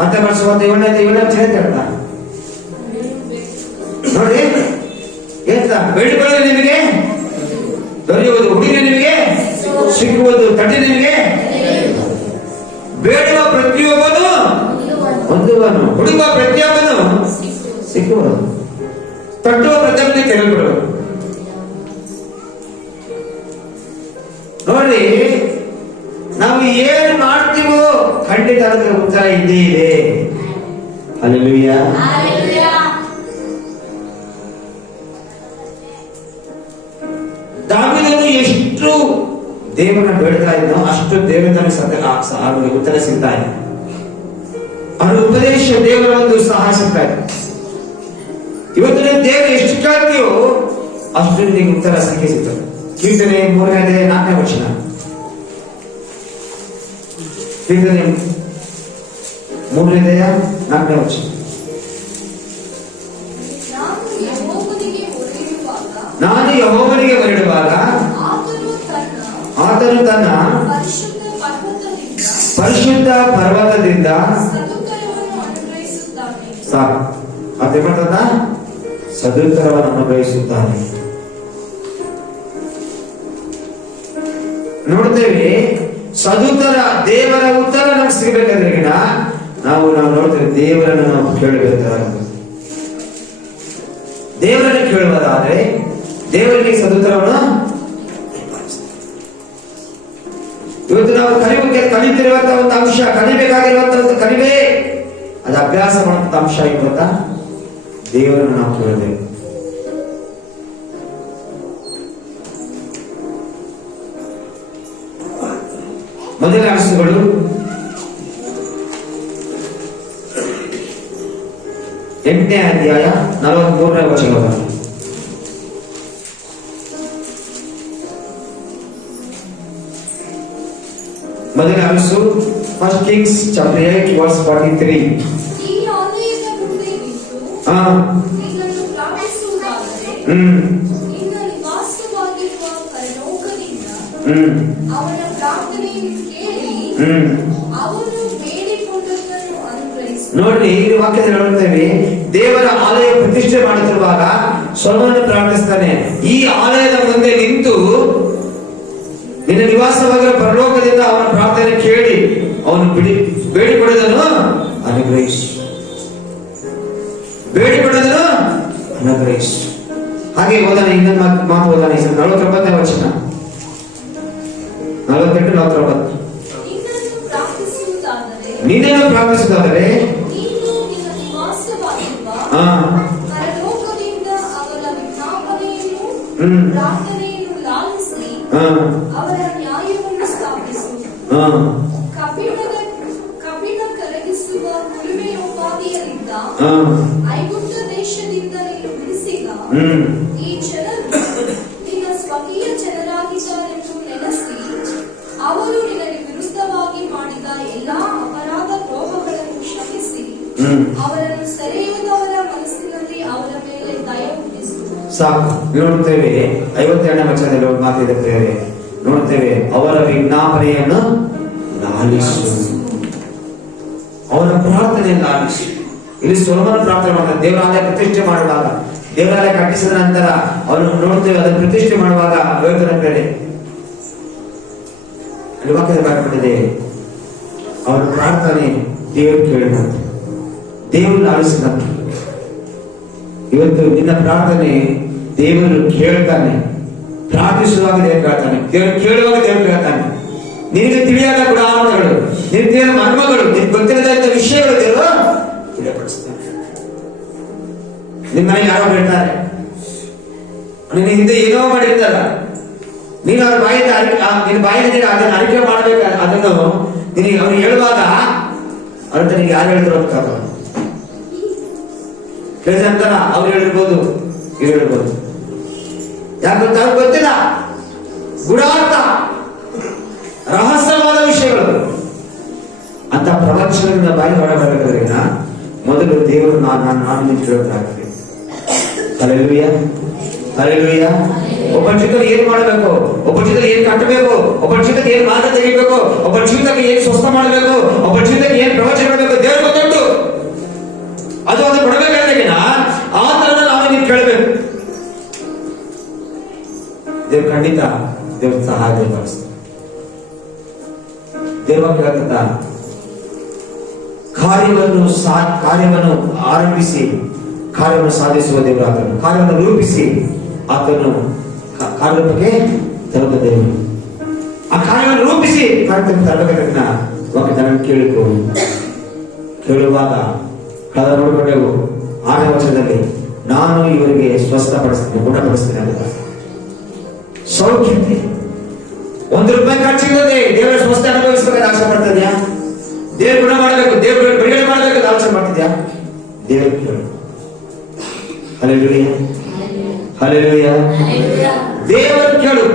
ಮತ್ತೆ ವರ್ಷ ಇವಣ್ಣ ಹೇಳ್ತಾ ನೋಡಿ, ಹೇಳ್ತಾ ಬೇಡಿಕೊಳ್ಳೋದು ನಿಮಗೆ ದೊರೆಯುವುದು, ಹುಡುಗಿ ನಿಮಗೆ ಸಿಕ್ಕುವುದು, ತಟ್ಟಿ ನಿಮಗೆ ಬೇಡುವ ಪ್ರತಿಯೊಬ್ಬನು ಹೊಂದುವನು, ಹುಡುಗುವ ಪ್ರತಿಯೊಬ್ಬನು ಸಿಕ್ಕುವನು, ತಟ್ಟುವ ಪ್ರತಿಯೊಬ್ಬನಿಗೆ ತೆರೆದುಬಿಡುವನು. ನೋಡಿ, ನಾವು ಏನ್ ಮಾಡ್ತೀವೋ ಖಂಡಿತ ಅದಕ್ಕೆ ಉತ್ತರ ಇದ್ದೇ ಇದೆ. ಹಲ್ಲೆಲೂಯಾ. ದಾವೀದನು ಎಷ್ಟು ದೇವರನ್ನ ಬೇಡ್ತಾ ಇದ್ದೋ ಅಷ್ಟು ದೇವರಿಂದ ಅವನಿಗೆ ಉತ್ತರ ಸಿಗ್ತಾ ಇದೆ. ಅವರ ಉಪದೇಶ ದೇವರ ಒಂದು ಸಹಾಯ ಸಿಗ್ತಾ ಇದೆ. ಇವತ್ತು ನೀವು ದೇವರು ಎಷ್ಟು ಕೇಳ್ತೀಯೋ ಅಷ್ಟು ನಿಮಗೆ ಉತ್ತರ ಸಿಕ್ಕೇ ಸಿಗ್ತದೆ. ಕೀರ್ತನೆ 3ನೇ ವಚನ. ಕೀರ್ತನೆ 3ನೇ ವಚನ. ನಾನು ಯೆಹೋವನಿಗೆ ಹೊರಡುವಾಗ ಆತನು ತನ್ನ ಪರಿಶುದ್ಧ ಪರ್ವತದಿಂದ ಸಾಕು ಅದೇ ಮಾಡ್ತದ ಸದುತ್ತರವನ್ನು ಅನುಗ್ರಹಿಸುತ್ತಾನೆ. ನೋಡ್ತೇವೆ ಸದುತ್ತರ ದೇವರ ಉತ್ತರ ನಮ್ಗೆ ಸಿಗಬೇಕಾದ್ರೆ ನಾವು ನೋಡ್ತೇವೆ ದೇವರನ್ನು ನಾವು ಕೇಳಬೇಕಾಗುತ್ತೆ. ದೇವರನ್ನು ಕೇಳುವುದಾದ್ರೆ ದೇವರಿಗೆ ಸದುತ್ತರವನ್ನು ಇವತ್ತು ನಾವು ಕಲಿತಿರುವಂತಹ ಒಂದು ಅಂಶ, ಕಲಿಬೇಕಾಗಿರುವಂತಹ ಒಂದು ಕಲಿವೆ, ಅದು ಅಭ್ಯಾಸ ಮಾಡುವಂತ ಅಂಶ ಏನು ಗೊತ್ತಾ? ದೇವರನ್ನು ನಾವು ಕೇಳಬೇಕು. ಮೊದಲ ಅಂಶಗಳು ಎಂಟನೇ ಅಧ್ಯಾಯ 43ನೇ ವಚನವನ್ನು. ಮೊದಲ ಅಂಶ ಫಸ್ಟ್ ಕಿಂಗ್ಸ್ ಚಾಪ್ಟರ್ 8 ವರ್ಸ್ 43. ಈ ಆಲಯದ ಮುಂದೆ ನಿಂತು ನಿನ್ನನ್ನು ಪ್ರಾರ್ಥಿಸುವುದಾದರೆ ನಿನ್ನ ನಿವಾಸವಾಗಿರುವ ಪರಲೋಕದಿಂದ ಅವನ ಪ್ರಾರ್ಥನೆಯನ್ನು ಕೇಳಿ ಅವನು ಬೇಡಿಕೊಂಡದ್ದನ್ನು ಅನುಗ್ರಹಿಸು. ನೋಡಿ, ಈ ವಾಕ್ಯದಲ್ಲಿ ನೋಡ್ತೇವೆ ದೇವರ ಆಲಯ ಪ್ರತಿಷ್ಠೆ ಮಾಡುತ್ತಿರುವಾಗ ಸೊಲೊಮೋನನು ಪ್ರಾರ್ಥಿಸ್ತಾನೆ, ಈ ಆಲಯದ ಮುಂದೆ ನಿಂತು ನಿನ್ನ ನಿವಾಸವಾಗಿರುವ ಪರಲೋಕದಿಂದ ಅವನ ಪ್ರಾರ್ಥನೆ ಕೇಳಿ ಅವನು ಬೇಡಿಕೊಳ್ಳುವುದನ್ನು ಅನುಗ್ರಹಿಸು, ಬೇಡಿಕೊಳ್ಳುವುದನ್ನು ಅನುಗ್ರಹಿಸು. ಹಾಗೆ ಓದೋಣ, ಇನ್ನೊಂದು ಮಾತು ಓದೋಣ. 49ನೇ ವಚನ, 48-49. ನಿನ್ನನ್ನು ಪ್ರಾರ್ಥಿಸುವುದಾದರೆ ನೀನು ನಿನ್ನ ನಿವಾಸವಾಗಿರುವ ಪರಲೋಕದಿಂದ ಅವರ ವಿಜ್ಞಾಪನೆಯನ್ನು ಪ್ರಾರ್ಥನೆಯನ್ನು ಲಾಲಿಸಿ ಅವರ ನ್ಯಾಯವನ್ನು ಸ್ಥಾಪಿಸು. ಕಬ್ಬಿಣ ಕರಗಿಸುವ ಕುಲುಮೆಯೋಪಾದಿಯರಿಂದ ಐಗುಪ್ತ ದೇಶದಿಂದ ನೀನು ಬಿಡಿಸಿದ ಈ ಜನರು ನಿನ್ನ ಸ್ವಕೀಯ ಜನರಾಗಿದ್ದಾರೆಂದು ನೆನೆಸಿ ಅವರು ನಿನಗೆ ವಿರುದ್ಧವಾಗಿ ಮಾಡಿದ ಎಲ್ಲಾ ಅಪರಾಧ ದ್ರೋಹಗಳನ್ನು ಕ್ಷಮಿಸಿ ಅವರನ್ನು ಸೆರೆಯುವುದವರ ಮನಸ್ಸಿನಲ್ಲಿ ಅವರ ಮೇಲೆ ದಯ ಹುಟ್ಟಿಸು. ಸಾಕು. ನೋಡ್ತೇವೆ 52ನೇ ವಚನದಲ್ಲಿ ಒಂದು ಮಾತಿದೆ ಪ್ರಿಯರೇ, ನೋಡ್ತೇವೆ ಅವರ ವಿಜ್ಞಾಪನೆಯನ್ನು ಲಾಲಿಸು, ಅವರ ಪ್ರಾರ್ಥನೆಯನ್ನು ಲಾಲಿಸು. ಇಲ್ಲಿ ಸೊಲೊಮೋನ ಪ್ರಾರ್ಥನೆ ಮಾಡ್ತಾರೆ. ದೇವರ ಆಲಯ ಪ್ರತಿಷ್ಠೆ ಮಾಡುವಾಗ ದೇವಾಲಯ ಕಟ್ಟಿಸಿದ ನಂತರ ಅವನು ನೋಡ್ತೇವೆ, ಅದನ್ನು ಪ್ರತಿಷ್ಠೆ ಮಾಡುವಾಗ ಯೋಧನ ಬೇರೆ ವಾಕ್ಯದ ಬರಪಟ್ಟಿದೆ, ಅವನ ಪ್ರಾರ್ಥನೆ ದೇವರು ಕೇಳಿದಂತೆ, ದೇವರು ಆಲಿಸಿದಂತೆ. ಇವತ್ತು ನಿನ್ನ ಪ್ರಾರ್ಥನೆ ದೇವರು ಕೇಳ್ತಾನೆ. ಪ್ರಾರ್ಥಿಸುವಾಗ ದೇವರು ಕೇಳ್ತಾನೆ, ದೇವರು ಕೇಳುವಾಗ ದೇವರು ಕೇಳ್ತಾನೆ. ನಿನಗೆ ತಿಳಿಯಾದ ಗುಣಾಂಶಗಳು, ನಿನಗೆ ತಿಳಿದ ಮರ್ಮಗಳು, ನಿನಗೆ ಗೊತ್ತಿರದಂತ ವಿಷಯಗಳು ದೇವರು ತಿಳಿಯಪಡಿಸ್ತಾನೆ. ನಿಮ್ಮ ಮನೆಗೆ ಯಾರೋ ಹೇಳ್ತಾರೆ, ನಿನ್ನ ಹಿಂದೆ ಏನೋ ಮಾಡಿರ್ತಾರ, ನೀನು ಅವ್ರ ಬಾಯಿಂದ ನಿನ್ನ ಬಾಯಿಂದ ಅದನ್ನು ಅರಿಕೆ ಮಾಡಬೇಕು. ಅದನ್ನು ನಿನಗೆ ಅವ್ರು ಹೇಳುವಾಗ ಅವ್ರ ನಿನಗೆ ಯಾರು ಹೇಳಿದ್ರು ಅಂತ ಹೇಳಿದಂತರ ಅವ್ರು ಹೇಳಿರ್ಬೋದು, ಇವ್ರು ಹೇಳ್ಬೋದು. ಯಾಕಂತ ಅವ್ರಿಗೆ ಗೊತ್ತಿಲ್ಲ ಗುಡಾರ್ಥ ರಹಸ್ಯವಾದ ವಿಷಯಗಳು ಅಂತ ಪ್ರವಚನದಿಂದ ಬಾಯಿ ಹೊರಬರಬೇಕಾದ್ರೆ ಮೊದಲು ದೇವರು ನಾನು ನಿಂತಿರೋದಾಗ್ತದೆ. Hallelujah, hallelujah. ಒಬ್ಬ ಜೀವಿತದಲ್ಲಿ ಏನ್ ಮಾಡಬೇಕು, ಒಬ್ಬ ಜೀವಿತದಲ್ಲಿ ಏನ್ ಕಟ್ಟಬೇಕು, ಒಬ್ಬ ಜೀವಿತಕ್ಕೆ ಏನ್ ಮಾರ್ಗ ತೆಗಿಬೇಕು, ಒಬ್ಬ ಜೀವಿತಕ್ಕೆ ಏನ್ ಸ್ವಸ್ಥ ಮಾಡಬೇಕು, ಒಬ್ಬ ಜೀವಿತಕ್ಕೆ ಏನ್ ಪ್ರವಚನ ಮಾಡಬೇಕು ದೇವರು ಗೊತ್ತುಂಟು. ಅದು ಕೊಡಬೇಕಾದ್ರೆ ಆ ತರದ ನಾವು ನೀವು ಕೇಳಬೇಕು. ದೇವ್ರು ಖಂಡಿತ ದೇವ್ರ ಸಹಾಯ ಬಯಸ್ತಾರೆ. ದೇವ ಕೇಳ್ತ ಕಾರ್ಯವನ್ನು ಆರಂಭಿಸಿ ಕಾರ್ಯವನ್ನು ಸಾಧಿಸುವ ದೇವರು ಆತನು, ಕಾರ್ಯವನ್ನು ರೂಪಿಸಿ ಆತನು ಕಾರ್ಯಕ್ಕೆ ತರುವ ದೇವರು. ಆ ಕಾರ್ಯವನ್ನು ರೂಪಿಸಿ ಕಾರ್ಯಕ್ಕೆ ತರಬೇಕನ್ನ ವಾಕ್ಯವನ್ನು ಕೇಳುವಾಗ ಕಳೆದ ನೋಡಿಕೊಂಡೆವು 6ನೇ ವಚನದಲ್ಲಿ, ನಾನು ಇವರಿಗೆ ಸ್ವಸ್ಥಪಡಿಸ್ತೇನೆ, ಗುಣಪಡಿಸ್ತೇನೆ ಅಂತ. ಸೌಖ್ಯತೆ ₹1 ಖರ್ಚಿಲ್ಲದೆ ದೇವರ ಸ್ವಸ್ಥ ಅನುಭವಿಸಬೇಕಾದ ಆಸೆ ಪಡ್ತಿದ್ಯಾ? ದೇವ್ರ ಗುಣ ಮಾಡಬೇಕು, ದೇವ್ರ ಬಿಡುಗಡೆ ಮಾಡಬೇಕು ಆಲೋಚನೆ ಮಾಡ್ತಿದ್ಯಾ? ದೇವ್ರ ಕೇಳು. Hallelujah, hallelujah. ದೇವರ ಕೇಳು.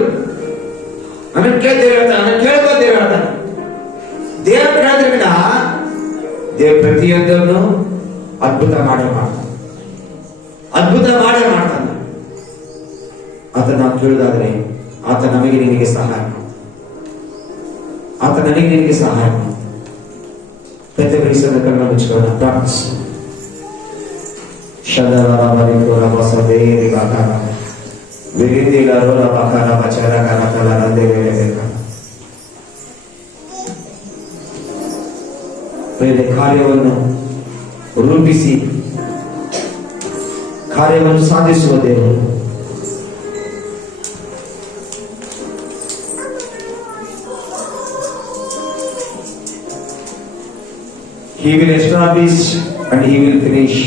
ಆಮೇಲೆ ಕೇಳ್ತೇವೆ ಹೇಳ್ತಾನೆ, ಆಮೇಲೆ ಕೇಳ್ಬೋದು ದೇವ್ರ ಹೇಳ್ತಾನೆ. ದೇವ್ರ ಕೇಳಿದ್ರಿಂದ ದೇವ್ರ ಪ್ರತಿಯೊಂದನ್ನು ಅದ್ಭುತ ಮಾಡೇ ಮಾಡ್ತಾನೆ, ಅದ್ಭುತ ಮಾಡೇ ಮಾಡ್ತಾನೆ. ಆತ ನಾವು ಕೇಳುವುದಾದ್ರೆ ಆತ ನಮಗೆ ನಿನಗೆ ಸಹಾಯ ಮಾಡ್ತಾನೆ, ಆತ ನನಗೆ ನಿನಗೆ ಸಹಾಯ ಮಾಡ್ತಾನೆ. ಪ್ರತಿಭಟಿಸಿದ ಕಣ್ಣು ಮುಚ್ಚಿಕೊಳ್ಳೋಣ, ಪ್ರಾರ್ಥಿಸಿ. ಕಾರ್ಯವನ್ನು ರೂಪಿಸಿ ಕಾರ್ಯವನ್ನು ಸಾಧಿಸುವ ದೇವರು. He will establish and he will finish.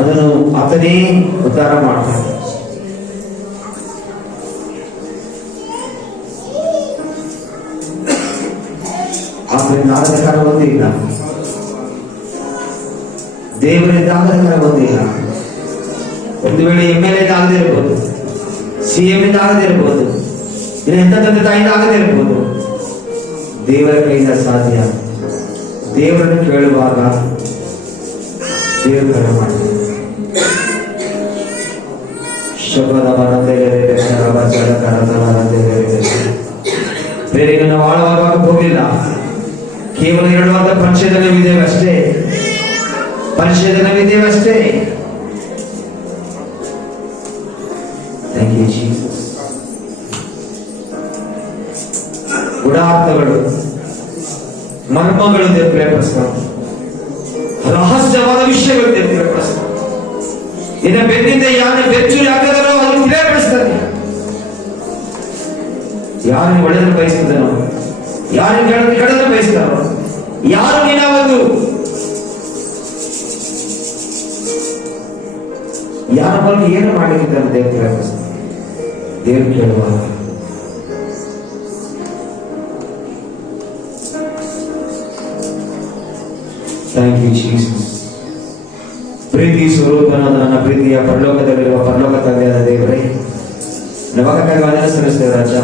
ಅದನ್ನು ಆತನೇ ಉದ್ಧಾರ ಮಾಡ್ತಾನೆ. ಆತನಿಂದ ಆಗದ ಕಾರ್ಯ ಒಂದೇ ಇಲ್ಲ, ದೇವರಿಂದ ಆಗದ ಕಾರ್ಯ ಒಂದೇ ಇಲ್ಲ. ಒಂದು ವೇಳೆ MLA ಆಗದೆ ಇರ್ಬೋದು, CM ಇಂದ ಆಗದೆ ಇರ್ಬೋದು, ಎಂತ ತಂದೆ ತಾಯಿಂದ ಆಗದೆ ಇರ್ಬೋದು, ದೇವರ ಕೈಯಿಂದ ಸಾಧ್ಯ. ದೇವರನ್ನು ಕೇಳುವಾಗ ದೇವರು ಕಾರ್ಯ ಮಾಡ್ತಾರೆ. ಬೇರೆ ನಾವು ಆಳವಾಗಿ ಹೋಗಲಿಲ್ಲ, ಕೇವಲ 2 ವಾರದ ಪರಿಚಯದಲ್ಲಿದ್ದೇವೆ ಅಷ್ಟೇ, ಪರಿಚಯದಲ್ಲಿದ್ದೇವೆ ಅಷ್ಟೇ. Thank you Jesus. ಗುಣಾರ್ಥಗಳು, ಮರ್ಮಗಳು ದೇವರು ಪ್ರೇರಿಸ್ತಾರೆ, ರಹಸ್ಯವಾದ ವಿಷಯಗಳು ದೇವರು ಪ್ರೇರಿಸ್ತಾರೆ. ಇನ್ನ ಬೆನ್ನಿಂದ ಯಾರು ಬೆಚ್ಚು ಯಾಕಾದರೂ ಅದನ್ನು ಪ್ರೇರಿಸ್ತಾರೆ. ಯಾರನ್ನು ಒಳ್ಳೆದನ್ನು ಬಯಸ್ತಿದ್ದಾನೋ, ಯಾರನ್ನು ಕೆಡದನ್ನು ಬಯಸ್ತಾರೋ, ಯಾರು ನಿನ್ನ ಒಂದು ಯಾರ ಬಗ್ಗೆ ಏನು ಮಾಡಲಿಕ್ಕಿದ್ದಾನೆ ದೇವರು ಪ್ರೇರಿಸ್ತಾರೆ. ದೇವರು ಕೇಳುವಾಗ ಥ್ಯಾಂಕ್ ಯು ಜೀಸಸ್. ಪ್ರೀತಿ ಸ್ವರೂಪನಾದ ನನ್ನ ಪ್ರೀತಿಯ ಪರಲೋಕದಲ್ಲಿರುವ ಪರಲೋಕ ತಂದೆಯಾದ ದೇವರೇ, ನವಕಕ್ಕಾಗಿ ವಂದನೆ ಸಲ್ಲಿಸ್ತೇವೆ ರಾಜ.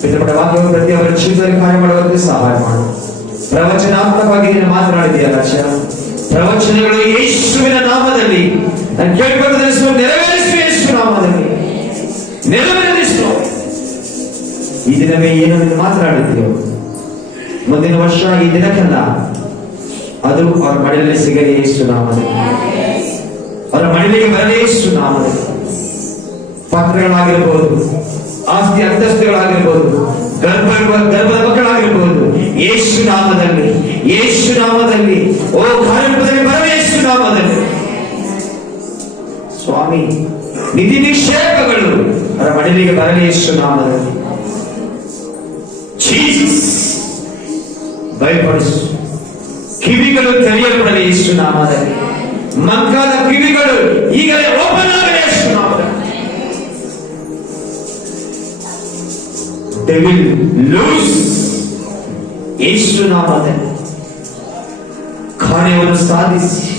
ಪಿತೃಪಟ ವಾಕ್ಯವು ಪ್ರತಿಯೊಬ್ಬರ ಜೀವಿತದಲ್ಲಿ ಕಾರ್ಯ ಮಾಡುವಂತೆ ಸಹಾಯ ಮಾಡು. ಪ್ರವಚನಾತ್ಮಕವಾಗಿ ನೀನು ಮಾತನಾಡಿದೆಯಾ ರಾಜ. ಪ್ರವಚನಗಳು ಯೇಸುವಿನ ನಾಮದಲ್ಲಿ ನಾನು ಕೇಳಿಕೊಳ್ಳುವ ನೆರವೇರಿಸು, ಯೇಸು ನಾಮದಲ್ಲಿ ನೆರವೇರಿಸು. ಈ ದಿನವೇ ಏನು ನೀನು ಮಾತನಾಡಿದ್ದೀಯೋ ಮುಂದಿನ ವರ್ಷ ಈ ದಿನಕ್ಕೆಲ್ಲ ಅದು ಅವರ ಮಡಿಲಲ್ಲಿ ಸಿಗಲಿ ಯೇಸು ನಾಮದಲ್ಲಿ. ಅವರ ಮಡಿಲಿಗೆ ಬರಲಿ ಯೇಸು ನಾಮದಲ್ಲಿ. ಪಾತ್ರಗಳಾಗಿರ್ಬೋದು, ಆಸ್ತಿ ಅಂತಸ್ತುಗಳಾಗಿರ್ಬೋದು, ಗರ್ಭದ ಮಕ್ಕಳಾಗಿರ್ಬೋದು, ಯೇಸು ನಾಮದಲ್ಲಿ, ಯೇಸು ನಾಮದಲ್ಲಿ, ಓ ಕಾರ್ಯರೂಪದಲ್ಲಿ ಬರಲಿ ಯೇಸು ನಾಮದಲ್ಲಿ. ಸ್ವಾಮಿ, ನಿಧಿ ನಿಕ್ಷೇಪಗಳು ಅವರ ಮಡಿಲಿಗೆ ಬರಲಿ ಯೇಸು ನಾಮದಲ್ಲಿ. ಜೀಸಸ್, ಭಯಪಡಿಸು. ಕಿವಿಗಳು ತೆರೆಯಲ್ಪಡಲಿ ಯೇಸು ನಾಮದಲ್ಲಿ. ಮಂಕಾದ ಕಿವಿಗಳು ಈಗಲೇ ಓಪನ್ ಆಗಲಿ ಯೇಸು ನಾಮದಲ್ಲಿ. ಡೆವಿಲ್ ಲೂಸ್ ಯೇಸು ನಾಮದಲ್ಲಿ. ಕಾರ್ಯವನ್ನು ಸಾಧಿಸಿ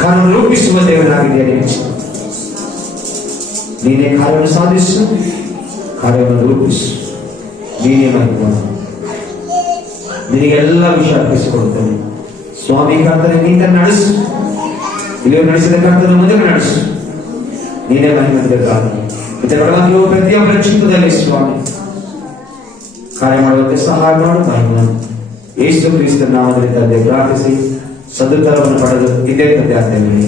ಕಾರ್ಯ ರೂಪಿಸುವ ದೇವರಾಗಿದ್ದೇನೆ. ನೀನೇ ಕಾರ್ಯವನ್ನು ಸಾಧಿಸು, ಕಾರ್ಯವನ್ನು ರೂಪಿಸು. ನೀನೇ ಮಹಿಮ. ನಿನಗೆಲ್ಲ ವಿಷಯ ಅರ್ಪಿಸಿಕೊಡುತ್ತೇನೆ ಸ್ವಾಮಿ. ಕರ್ತನೆ, ನೀನು ನಡೆಸು. ಇಲ್ಲಿ ನಡೆಸಿದ ಕರ್ತನ ಮುಂದೆ ನಡೆಸು. ನೀನೇ ಮಹಿಮೆ ಕಾರಣ. ನೀವು ಪ್ರತಿಯೊಬ್ಬರ ಚಿತ್ತದಲ್ಲಿ ಸ್ವಾಮಿ ಕಾರ್ಯ ಮಾಡುವಂತೆ ಸಹಾಯ ಮಾಡು. ಮಹಿಮ ಯೇಸು ಕ್ರಿಸ್ತನ ನಾಮದಲ್ಲಿ ತಂದೆ ಪ್ರಾರ್ಥಿಸಿ ಸದುತ್ತರವನ್ನು ಪಡೆದು ಇದೇ ತಂದೆ ಆಗ್ತೇವೆ.